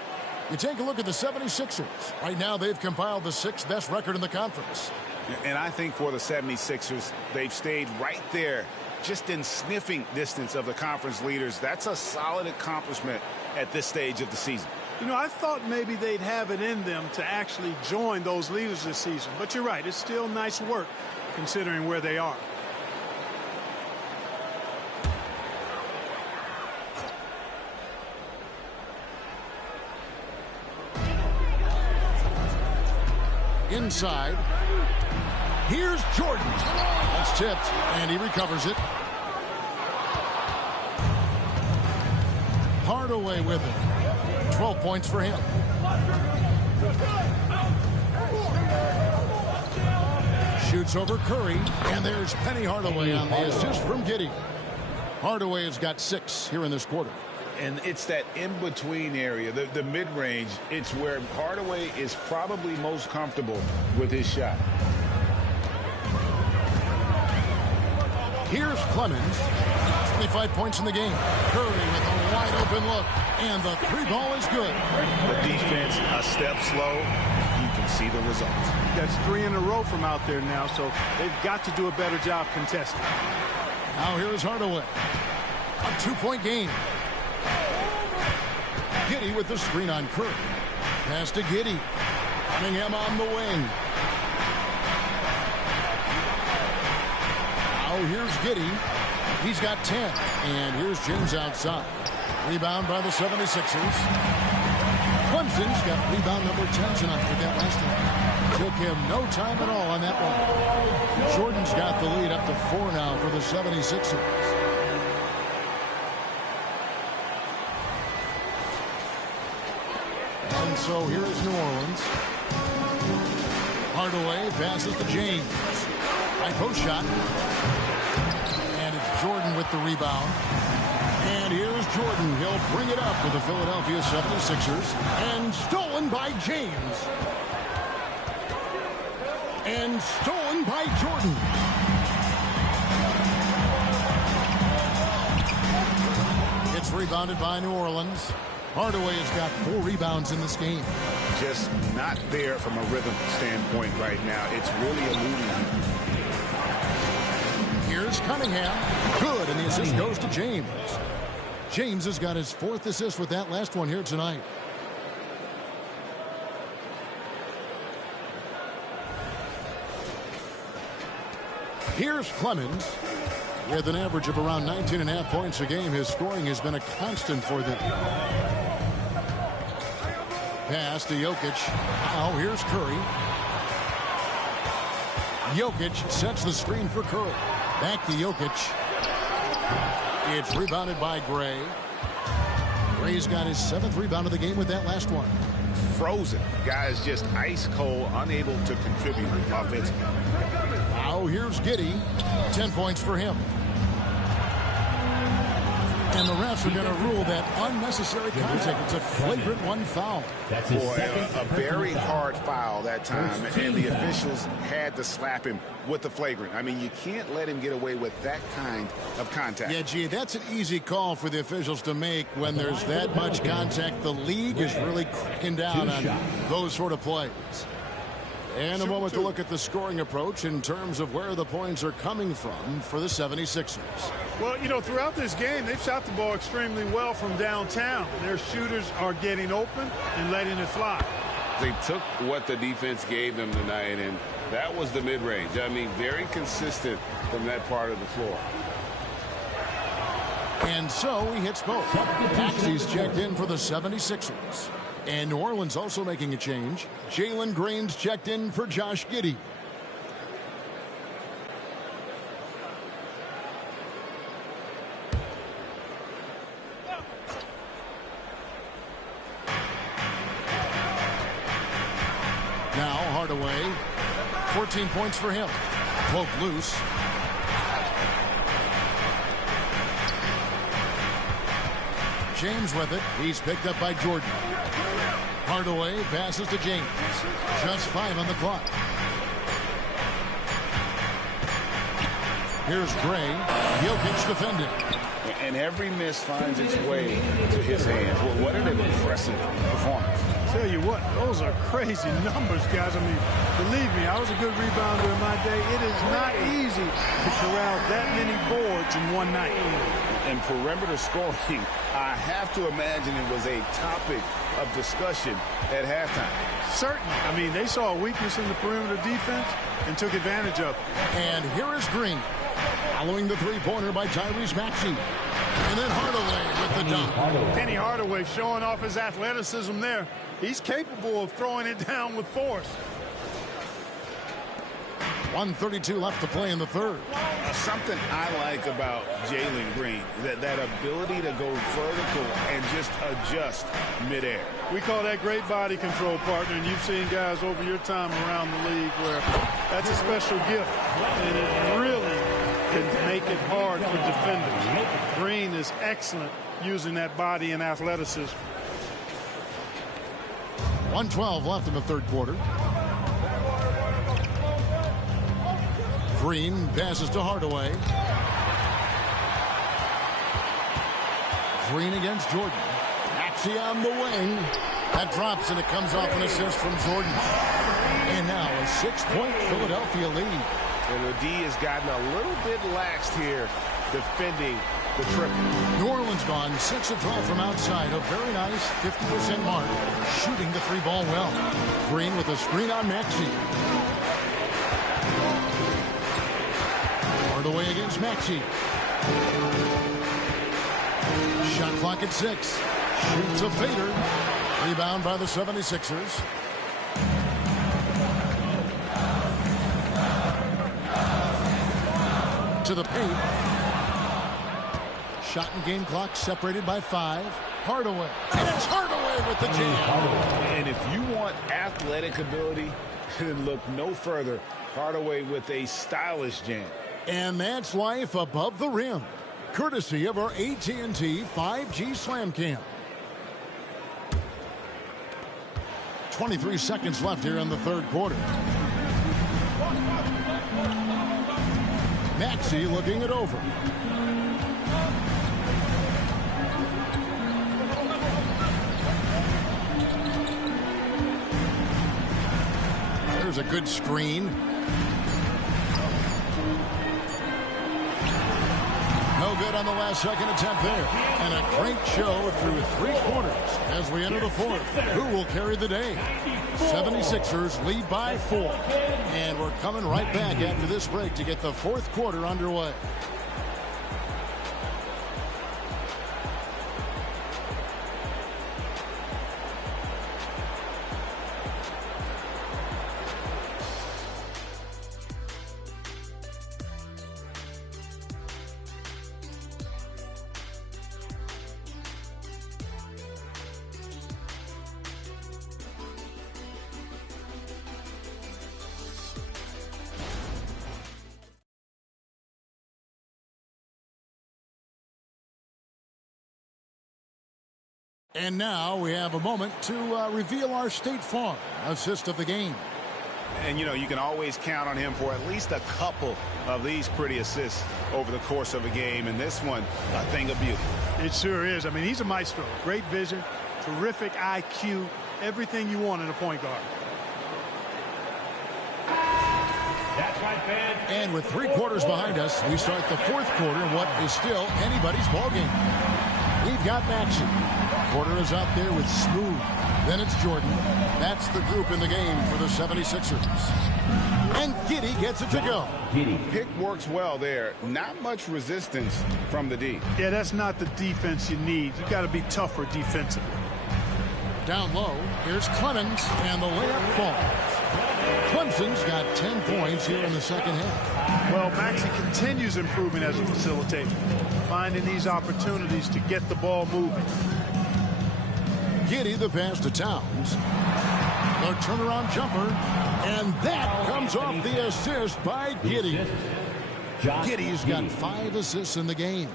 You take a look at the 76ers. Right now they've compiled the 6th best record in the conference. And I think for the 76ers, they've stayed right there, just in sniffing distance of the conference leaders. That's a solid accomplishment at this stage of the season. You know, I thought maybe they'd have it in them to actually join those leaders this season. But you're right, it's still nice work considering where they are. Inside. Here's Jordan. That's tipped, and he recovers it. Hardaway with it. 12 points for him. Shoots over Curry, and there's Penny Hardaway on the assist from Giddey. Hardaway has got 6 here in this quarter. And it's that in-between area, the mid-range. It's where Hardaway is probably most comfortable with his shot. Here's Clemens. 25 points in the game. Curry with a wide-open look, and the 3 ball is good. The defense a step slow. You can see the results. That's 3 in a row from out there now, so they've got to do a better job contesting. Now here's Hardaway. A 2-point game. Giddey with the screen on Curry. Pass to Giddey. Cunningham on the wing. Now here's Giddey. He's got 10. And here's James outside. Rebound by the 76ers. Clemson's got rebound number 10 tonight with that last one. Took him no time at all on that one. Jordan's got the lead up to 4 now for the 76ers. And so here is New Orleans. Hardaway passes to James. High post shot. And it's Jordan with the rebound. And here's Jordan. He'll bring it up for the Philadelphia 76ers. And stolen by James. And stolen by Jordan. It's rebounded by New Orleans. Hardaway has got 4 rebounds in this game. Just not there from a rhythm standpoint right now. It's really eluding him. Here's Cunningham. Good, and the assist goes to James. James has got his 4th assist with that last one here tonight. Here's Clemens. With an average of around 19.5 points a game, his scoring has been a constant for them. Pass to Jokic. Now here's Curry. Jokic sets the screen for Curry. Back to Jokic. It's rebounded by Gray. Gray's got his 7th rebound of the game with that last one. Frozen. Guys just ice cold, unable to contribute offensively. Now here's Giddey. 10 points for him. And the refs are going to rule that unnecessary contact. It's a flagrant 1 foul. That's his second. A very hard foul that time, and the officials had to slap him with the flagrant. I mean, you can't let him get away with that kind of contact. Yeah, gee, that's an easy call for the officials to make when there's that much contact. The league is really cracking down on those sort of plays. And a moment to look at the scoring approach in terms of where the points are coming from for the 76ers. Well, you know, throughout this game, they've shot the ball extremely well from downtown. Their shooters are getting open and letting it fly. They took what the defense gave them tonight, and that was the mid-range. I mean, very consistent from that part of the floor. And so he hits both. Taxi's checked in for the 76ers. And New Orleans also making a change. Jalen Green's checked in for Josh Giddey. Now Hardaway. 14 points for him. Poke loose. James with it. He's picked up by Jordan. Hardaway passes to James. Just 5 on the clock. Here's Gray. Jokic defending. And every miss finds its way to his hands. Well, what an impressive performance. Tell you what, those are crazy numbers, guys. I mean, believe me, I was a good rebounder in my day. It is not easy to corral that many boards in one night. And perimeter scoring, I have to imagine it was a topic of discussion at halftime. Certainly. I mean, they saw a weakness in the perimeter defense and took advantage of it. And here is Green. Following the three-pointer by Tyrese Maxey. And then Hardaway with the dunk. Penny Hardaway showing off his athleticism there. He's capable of throwing it down with force. 1:32 left to play in the third. Something I like about Jalen Green, that ability to go vertical and just adjust midair. We call that great body control, partner, and you've seen guys over your time around the league where that's a special gift, and it really can make it hard for defenders. Green is excellent using that body and athleticism. 1:12 left in the third quarter. Green passes to Hardaway. Green against Jordan. Maxey on the wing. That drops and it comes off an assist from Jordan. And now a 6-point Philadelphia lead. And the D has gotten a little bit laxed here defending the triple. New Orleans gone 6 of 12 from outside. A very nice 50% mark. Shooting the three ball well. Green with a screen on Maxey. Hardaway against Maxey. Shot clock at 6. Shoots a fader. Rebound by the 76ers. To the paint. Shot and game clock separated by 5. Hardaway. And it's Hardaway with the jam. And if you want athletic ability, then look no further. Hardaway with a stylish jam. And that's life above the rim. Courtesy of our AT&T 5G Slam Cam. 23 seconds left here in the third quarter. Maxey looking it over. There's a good screen. No good on the last second attempt there. And a great show through 3 quarters as we enter the fourth. Who will carry the day? 76ers lead by 4. And we're coming right back after this break to get the fourth quarter underway. And now we have a moment to reveal our State Farm assist of the game. And, you know, you can always count on him for at least a couple of these pretty assists over the course of a game. And this one, a thing of beauty. It sure is. I mean, he's a maestro. Great vision, terrific IQ, everything you want in a point guard. That's right, fans. And with 3 quarters behind us, we start the fourth quarter in what is still anybody's ballgame. We've got Maxey. Porter is out there with Smooth. Then it's Jordan. That's the group in the game for the 76ers. And Giddey gets it to go. Pick works well there. Not much resistance from the D. Yeah, that's not the defense you need. You got to be tougher defensively. Down low, here's Clemens, and the layup falls. Clemson's got 10 points here in the second half. Well, Maxey continues improving as a facilitator, finding these opportunities to get the ball moving. Giddey the pass to Towns. The turnaround jumper, and that comes off the assist by Giddey. Giddey's got 5 assists in the game.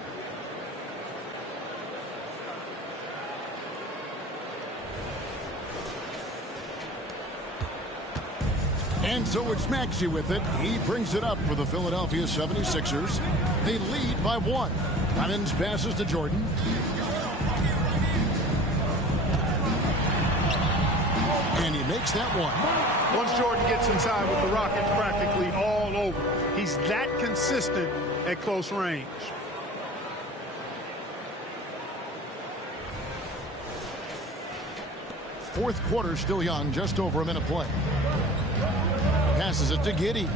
And so it's Maxey with it. He brings it up for the Philadelphia 76ers. They lead by 1. Clemens passes to Jordan. And he makes that one. Once Jordan gets inside with the Rockets practically all over, he's that consistent at close range. Fourth quarter still young, just over a minute play. Passes it to Giddey.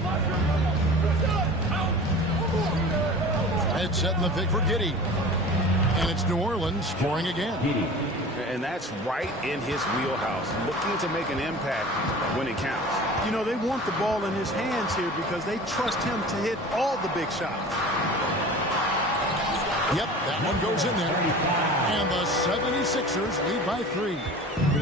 Head set in the pick for Giddey. And it's New Orleans scoring again. And that's right in his wheelhouse, looking to make an impact when it counts. You know, they want the ball in his hands here because they trust him to hit all the big shots. Yep, that one goes in there. And the 76ers lead by 3.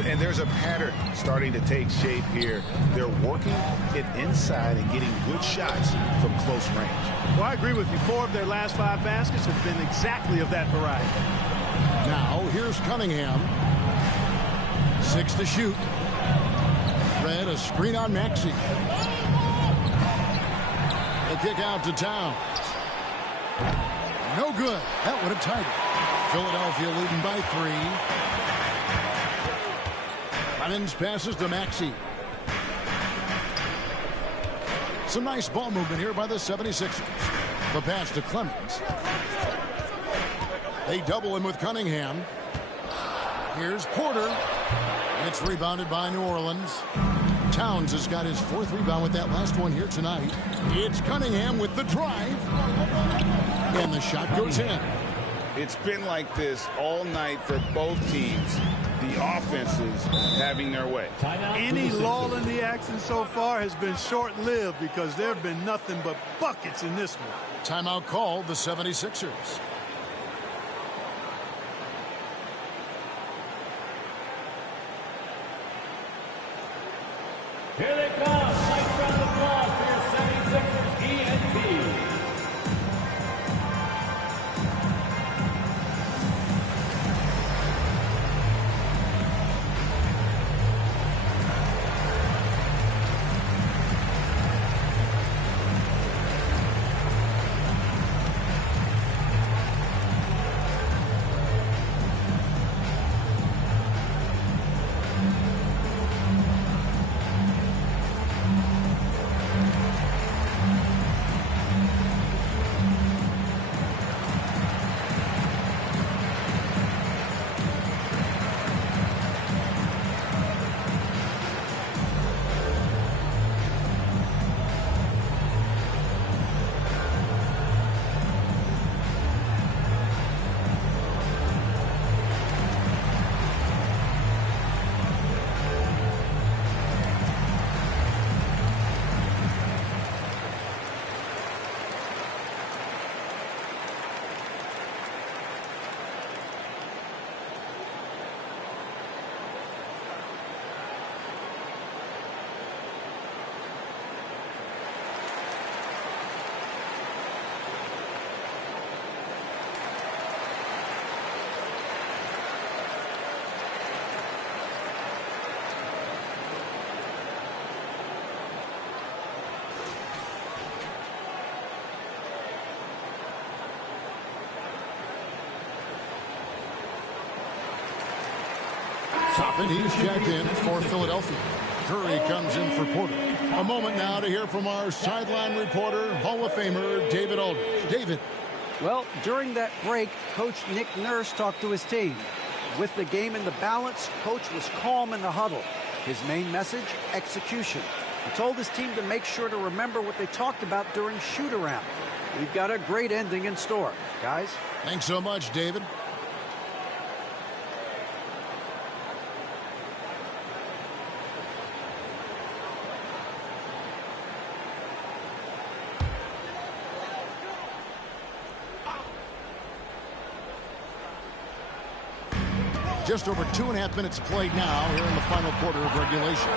And there's a pattern starting to take shape here. They're working it inside and getting good shots from close range. Well, I agree with you. 4 of their last 5 baskets have been exactly of that variety. Now, here's Cunningham. 6 to shoot. Red, a screen on Maxey. A kick out to Towns. No good. That would have tied it. Philadelphia leading by 3. Clemens passes to Maxey. Some nice ball movement here by the 76ers. The pass to Clemens. They double him with Cunningham. Here's Porter. It's rebounded by New Orleans. Towns has got his 4th rebound with that last one here tonight. It's Cunningham with the drive. And the shot goes in. It's been like this all night for both teams. The offenses having their way. Any lull in the action so far has been short-lived because there have been nothing but buckets in this one. Timeout called the 76ers. Here they come. Nice round of applause for your 76ers ENT. And he's checked in for Philadelphia. Curry comes in for Porter. A moment now to hear from our sideline reporter, Hall of Famer David Aldridge. David. Well, during that break, Coach Nick Nurse talked to his team. With the game in the balance, Coach was calm in the huddle. His main message, execution. He told his team to make sure to remember what they talked about during shoot-around. We've got a great ending in store, guys. Thanks so much, David. Just over 2.5 minutes played now here in the final quarter of regulation.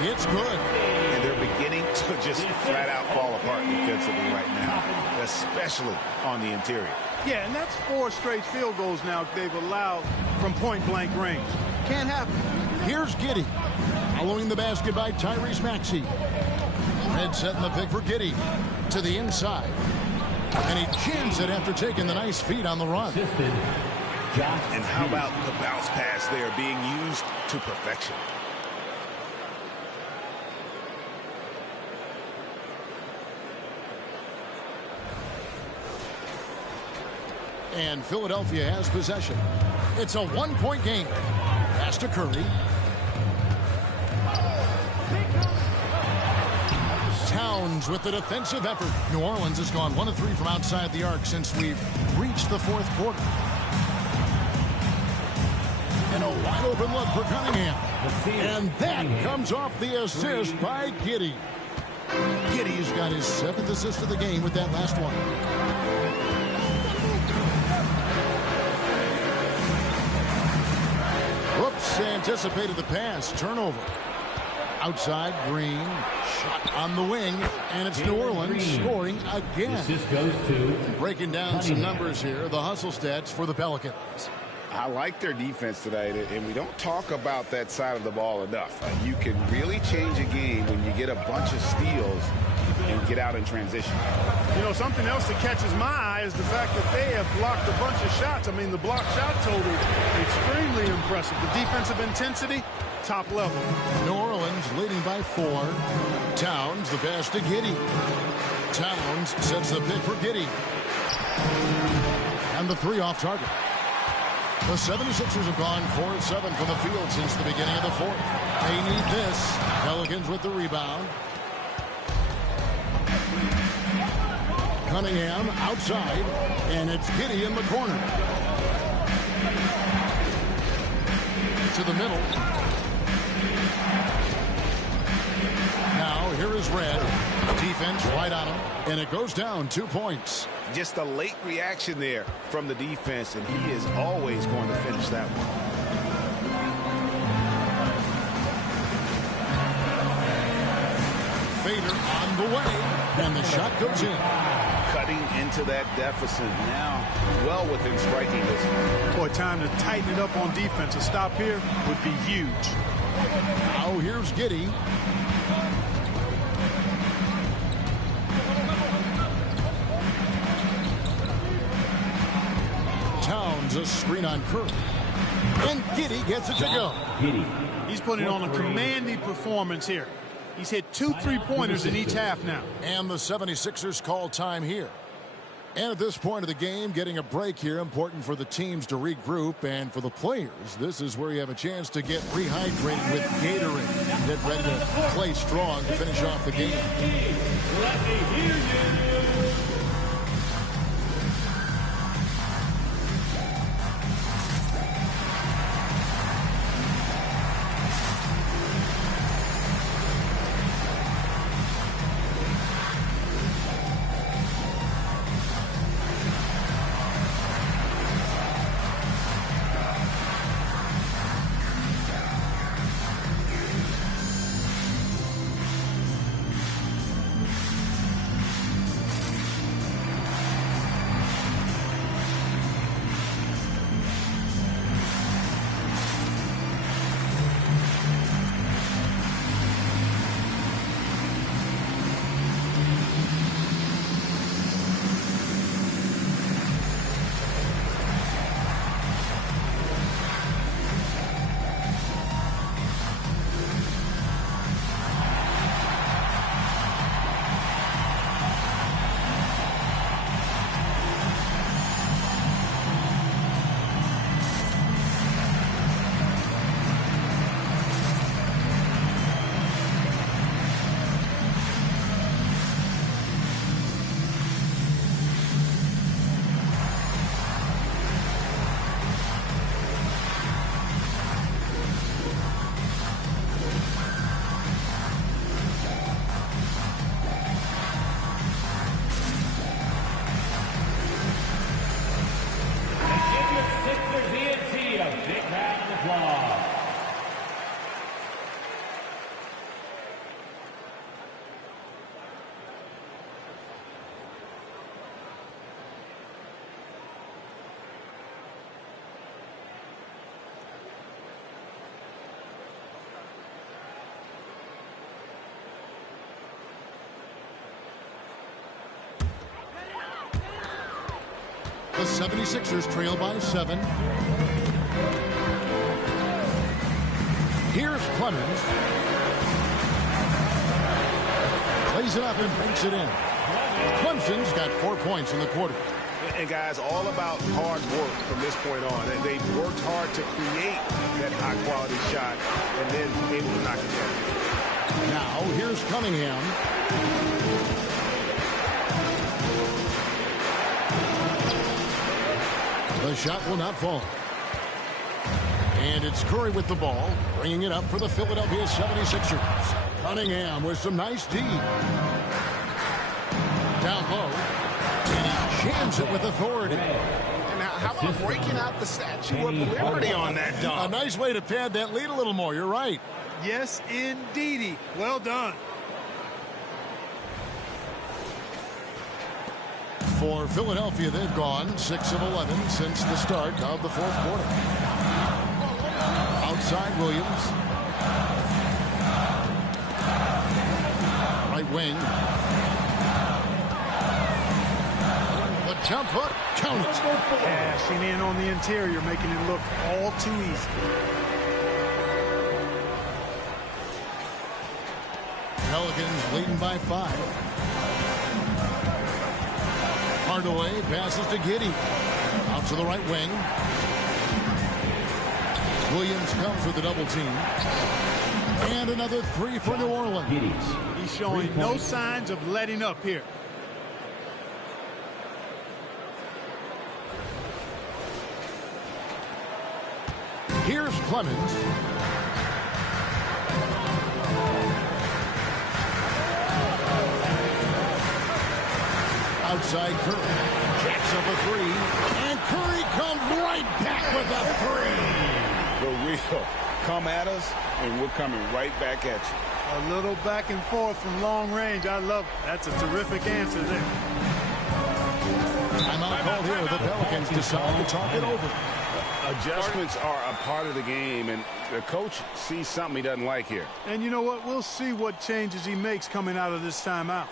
It's good. And they're beginning to just flat out fall apart defensively right now, especially on the interior. Yeah, and that's 4 straight field goals now they've allowed from point-blank range. Can't happen. Here's Giddey. Following the basket by Tyrese Maxey. Red setting the pick for Giddey. To the inside. And he jams it after taking the nice feed on the run. And how about the bounce pass there being used to perfection? And Philadelphia has possession. It's a one-point game. Pass to Curry. Towns with the defensive effort. New Orleans has gone 1 of 3 from outside the arc since we've reached the fourth quarter. And a wide open look for Cunningham. And that comes off the assist by Giddey. Giddey's got his 7th assist of the game with that last one. Whoops, anticipated the pass. Turnover. Outside, Green. Shot on the wing. And it's New Orleans scoring again. This goes to breaking down some numbers here. The hustle stats for the Pelicans. I like their defense tonight, and we don't talk about that side of the ball enough. You can really change a game when you get a bunch of steals and get out in transition. You know, something else that catches my eye is the fact that they have blocked a bunch of shots. I mean, the block shot total, extremely impressive. The defensive intensity, top level. New Orleans leading by 4. Towns, the pass to Giddey. Towns sets the pick for Giddey. And the 3 off target. The 76ers have gone 4 of 7 from the field since the beginning of the fourth. They need this. Pelicans with the rebound. Cunningham outside, and it's Giddey in the corner. To the middle. Now here is Red. Defense right on him, and it goes down 2 points. Just a late reaction there from the defense, and he is always going to finish that one. Fader on the way, and the shot goes in. Cutting into that deficit now, well within striking distance. Boy, time to tighten it up on defense. A stop here would be huge. Now here's Giddey. Towns a screen on Curry. And Giddey gets it to go. He's putting on a commanding performance here. He's hit 2 3-pointers in each half now. And the 76ers call time here. And at this point of the game, getting a break here, important for the teams to regroup. And for the players, this is where you have a chance to get rehydrated with Gatorade. Get ready to play strong to finish off the game. Let me hear you. The 76ers trail by 7. Here's Clemens. Plays it up and banks it in. Clemson's got 4 points in the quarter. And guys, all about hard work from this point on. And they've worked hard to create that high-quality shot and then able to knock it down. Now, here's Cunningham. The shot will not fall. And it's Curry with the ball, bringing it up for the Philadelphia 76ers. Cunningham with some nice D. Down low. And he jams it with authority. And how about breaking out the Statue of Liberty on that dunk? A nice way to pad that lead a little more. You're right. Yes, indeedy. Well done. For Philadelphia, they've gone 6 of 11 since the start of the fourth quarter. Outside Williams. Right wing. The jump hook counts. Cashing in on the interior, making it look all too easy. Pelicans leading by 5. Hardaway passes to Giddey. Out to the right wing. Williams comes with a double team. And another 3 for New Orleans. He's showing no signs of letting up here. Here's Clemens. Outside Curry. Jacks up a 3. And Curry comes right back with a 3. The real come at us, and we're coming right back at you. A little back and forth from long range. I love it. That's a terrific answer there. Timeout called here. The Pelicans decide to talk it over. Adjustments are a part of the game, and the coach sees something he doesn't like here. And you know what? We'll see what changes he makes coming out of this timeout.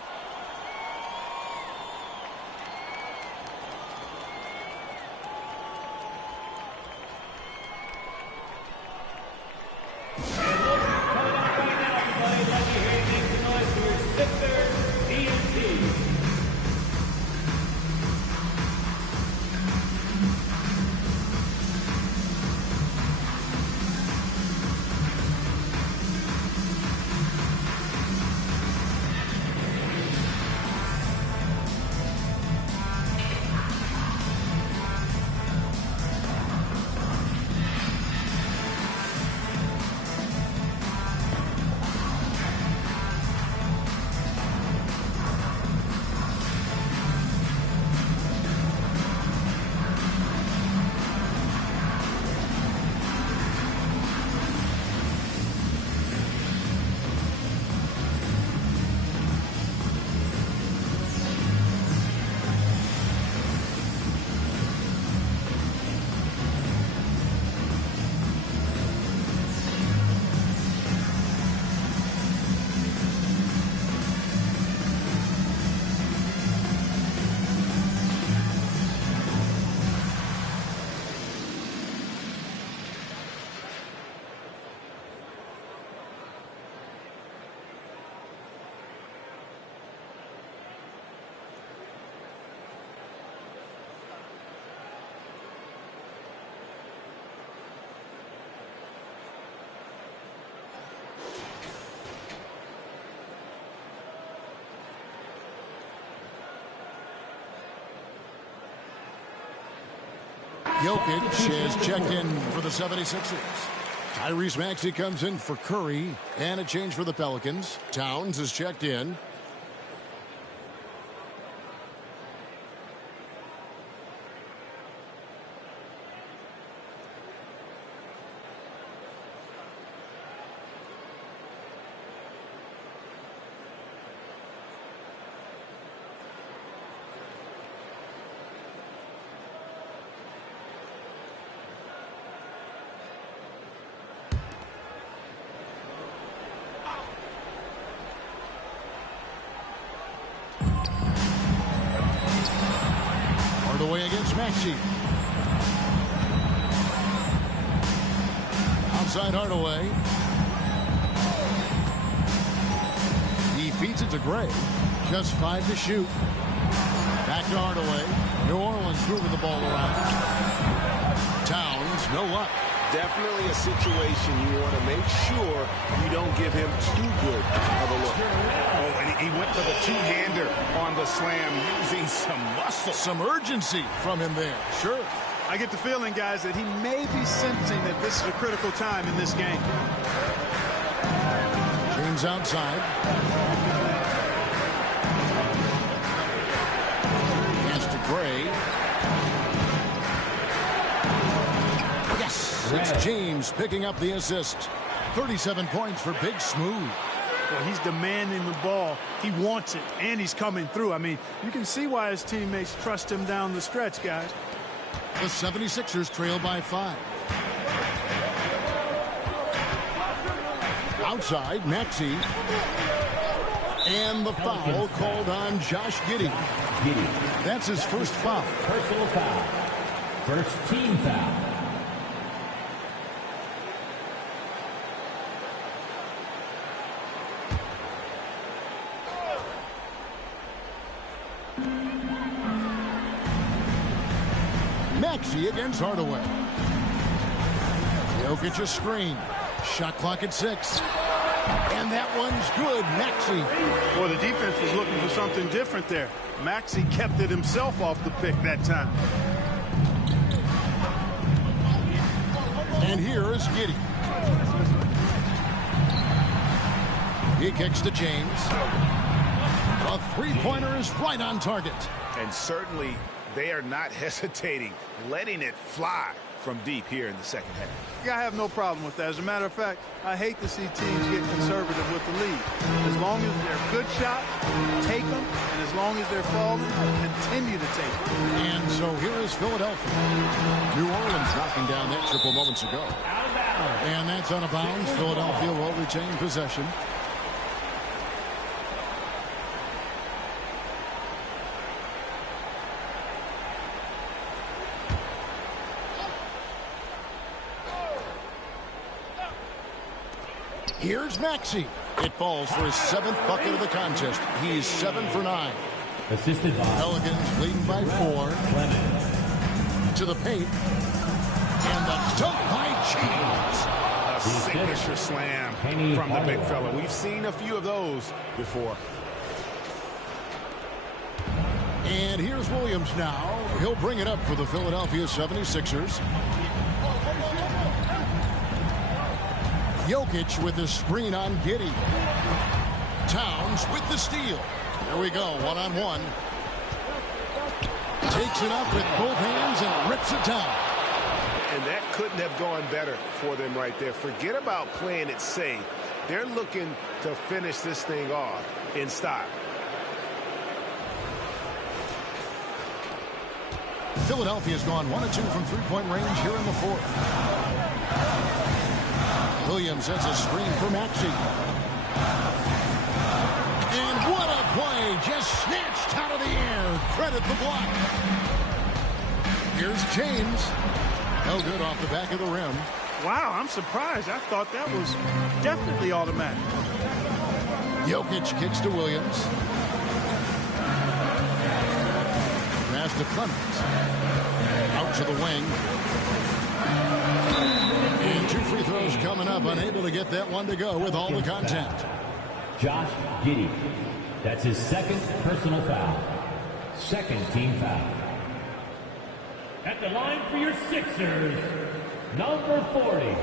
Jokic is checked in for the 76ers. Tyrese Maxey comes in for Curry, and a change for the Pelicans. Towns is checked in. Hardaway against Maxey. Outside Hardaway. He feeds it to Gray. Just 5 to shoot. Back to Hardaway. New Orleans moving the ball around. Towns, no luck. Definitely a situation you want to make sure you don't give him too good of a look. Oh, and he went for the two-hander on the slam using some muscle. Some urgency from him there. Sure. I get the feeling, guys, that he may be sensing that this is a critical time in this game. James outside. Pass to Gray. Yes, it's James picking up the assist. 37 points for Big Smooth. Well, he's demanding the ball. He wants it, and he's coming through. I mean, you can see why his teammates trust him down the stretch, guys. The 76ers trail by 5. Outside, Maxey. And the foul called on Josh Giddey. That's his first foul. Personal foul. First team foul. Maxey against Hardaway. Jokic a screen. Shot clock at 6. And that one's good. Maxey. Boy, the defense was looking for something different there. Maxey kept it himself off the pick that time. And here is Giddey. He kicks to James. A three-pointer is right on target. And certainly they are not hesitating, letting it fly from deep here in the second half. Yeah, I have no problem with that. As a matter of fact, I hate to see teams get conservative with the lead. As long as they're good shots, take them. And as long as they're falling, continue to take them. And so here is Philadelphia. New Orleans knocking down that triple moments ago. And that's out of bounds. Philadelphia will retain possession. Here's Maxey. It falls for his 7th bucket of the contest. He's 7 for 9. Assisted by Pelicans leading by 4. Clemens. To the paint. And the dunk by James. A signature slam from the big fella. We've seen a few of those before. And here's Williams now. He'll bring it up for the Philadelphia 76ers. Jokic with the screen on Giddey. Towns with the steal. There we go, one-on-one. Takes it up with both hands and rips it down. And that couldn't have gone better for them right there. Forget about playing it safe. They're looking to finish this thing off in style. Philadelphia's gone 1 of 2 from three-point range here in the 4th. Williams has a screen for Maxey. And what a play! Just snatched out of the air. Credit the block. Here's James. No good off the back of the rim. Wow, I'm surprised. I thought that was definitely automatic. Jokic kicks to Williams. Pass to Clemens. Out to the wing. And 2 free throws coming up. Unable to get that one to go with all the contact. Josh Giddey. That's his 2nd personal foul. 2nd team foul. At the line for your Sixers, number 40.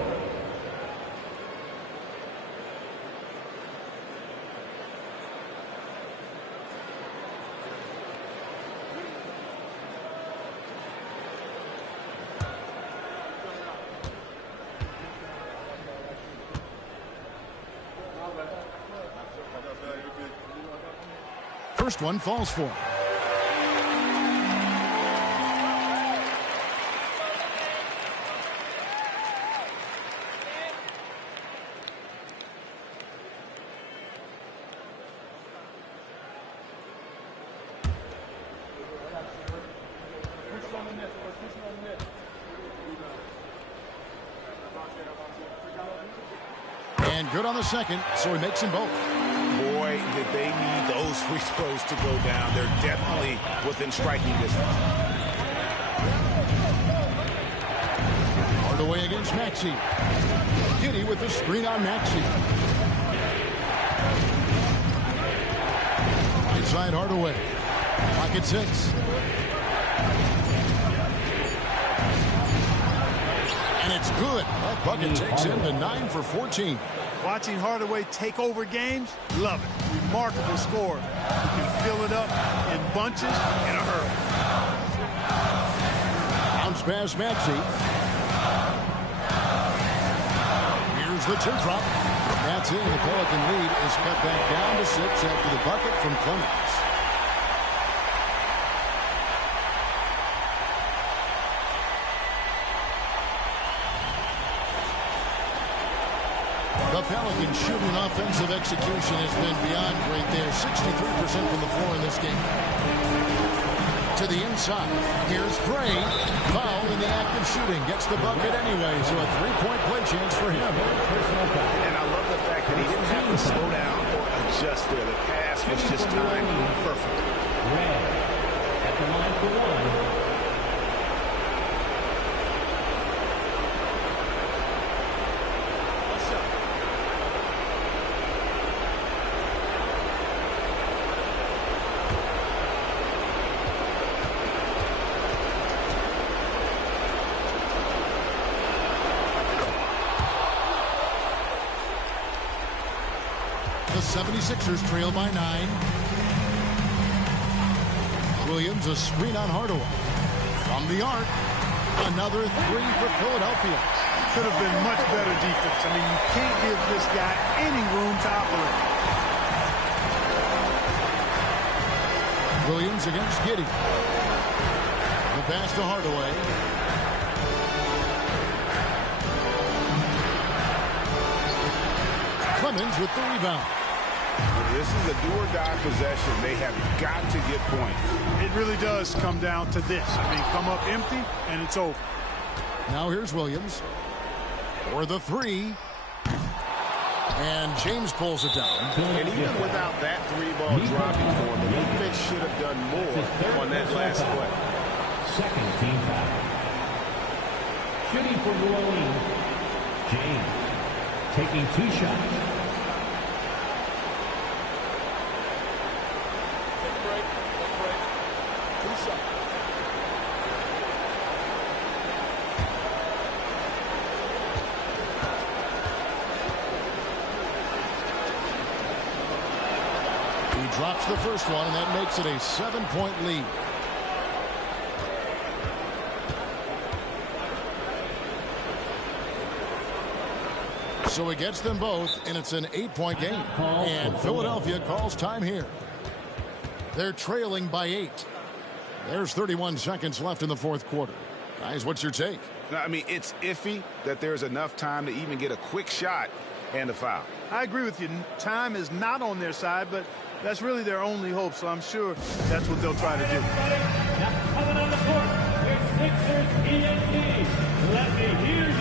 First one falls for him. And good on the second, so he makes them both. Boy, did they need those free throws to go down. They're definitely within striking distance. Hardaway against Maxey. Giddey with the screen on Maxey. Right side Hardaway. Pocket 6. And it's good. That bucket takes him to 9 for 14. Watching Hardaway take over games, love it. Remarkable score. He can fill it up in bunches in a hurry. Bounce pass Maxey. Here's the teardrop. That's in. The Pelican lead is cut back down to 6 after the bucket from Clemens. The Pelicans shooting offensive execution has been beyond great there. 63% from the floor in this game. To the inside. Here's Gray. Foul in the act of shooting. Gets the bucket anyway, so a three-point play chance for him. And I love the fact that he didn't have to slow down or adjust there. The pass was just timed perfect. Red at the line for one. The 76ers trail by 9. Williams, a screen on Hardaway. From the arc, another 3 for Philadelphia. Could have been much better defense. I mean, you can't give this guy any room to operate. Williams against Giddey. The pass to Hardaway. Clemens with the rebound. This is a do-or-die possession. They have got to get points. It really does come down to this. I mean, come up empty, and it's over. Now here's Williams for the 3. And James pulls it down. And even without that 3-ball dropping for him, the defense should have done more on that last play. Second team foul. Shooting for New Orleans. James taking 2 shots. He drops the first one, and that makes it a 7-point lead. So he gets them both, and it's an 8-point game. And Philadelphia calls time here. They're trailing by 8. There's 31 seconds left in the fourth quarter. Guys, what's your take? I mean, it's iffy that there's enough time to even get a quick shot and a foul. I agree with you. Time is not on their side, but that's really their only hope, so I'm sure that's what they'll try to do. Now coming on the court, your Sixers ENT. Let me hear you.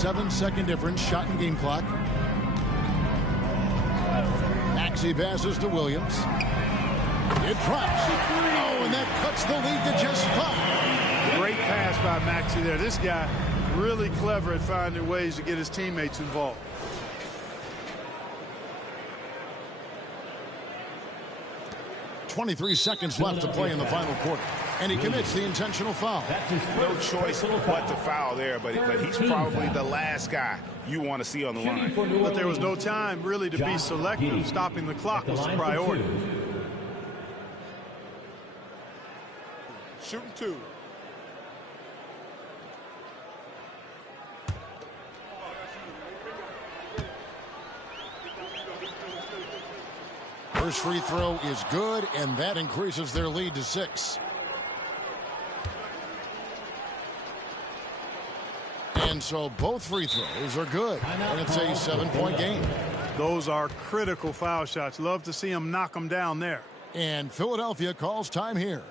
7-second difference shot in game clock. Maxey passes to Williams. It drops. Oh, and that cuts the lead to just 5. Great pass by Maxey there. This guy really clever at finding ways to get his teammates involved. .23 seconds left to play in the final quarter. And he commits the intentional foul. No choice but to foul there, but he's probably the last guy you want to see on the line. But there was no time really to be selective. Stopping the clock was the priority. Shooting 2. First free throw is good, and that increases their lead to 6. And so both free throws are good, and it's a 7-point game. Those are critical foul shots. Love to see them knock them down there. And Philadelphia calls time here.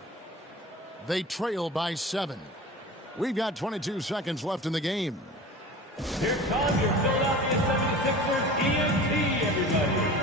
They trail by 7. We've got 22 seconds left in the game. Here come your Philadelphia 76ers ENT, everybody.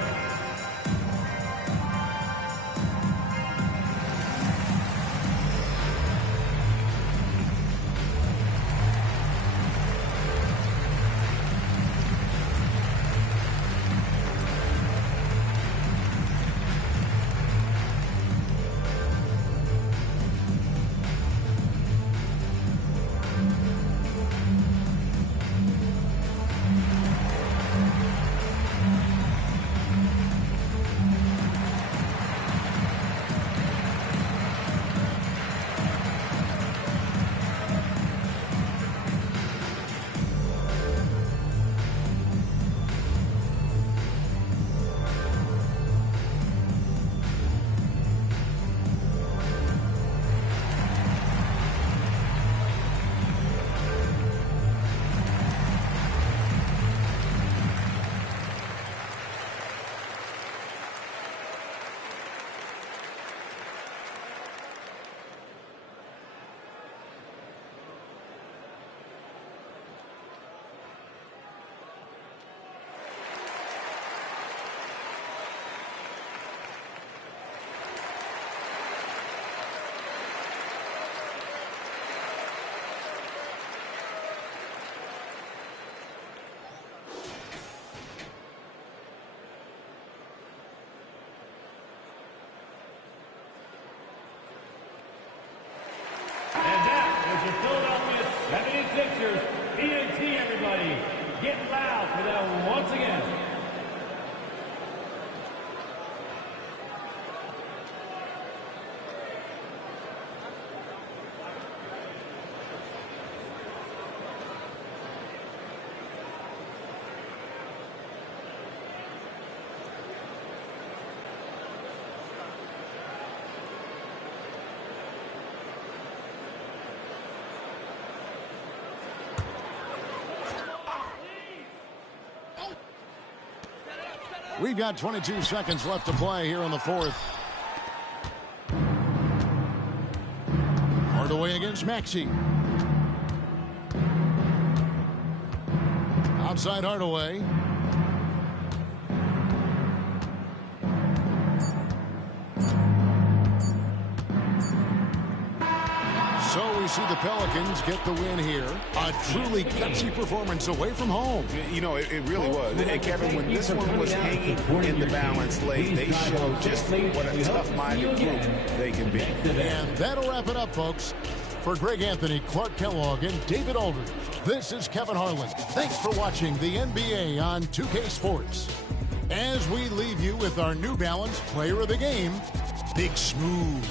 The Philadelphia 76ers ENT, everybody. Get loud for them once again. We've got 22 seconds left to play here in the fourth. Hardaway against Maxey. Outside Hardaway. So we see the Pelicans get the win here. A truly gutsy performance away from home. You know, it really was. And Kevin, when this one was hanging in the balance late, they showed just what a tough-minded group they can be. And that'll wrap it up, folks. For Greg Anthony, Clark Kellogg, and David Aldridge, this is Kevin Harlan. Thanks for watching the NBA on 2K Sports. As we leave you with our New Balance Player of the Game, Big Smooth.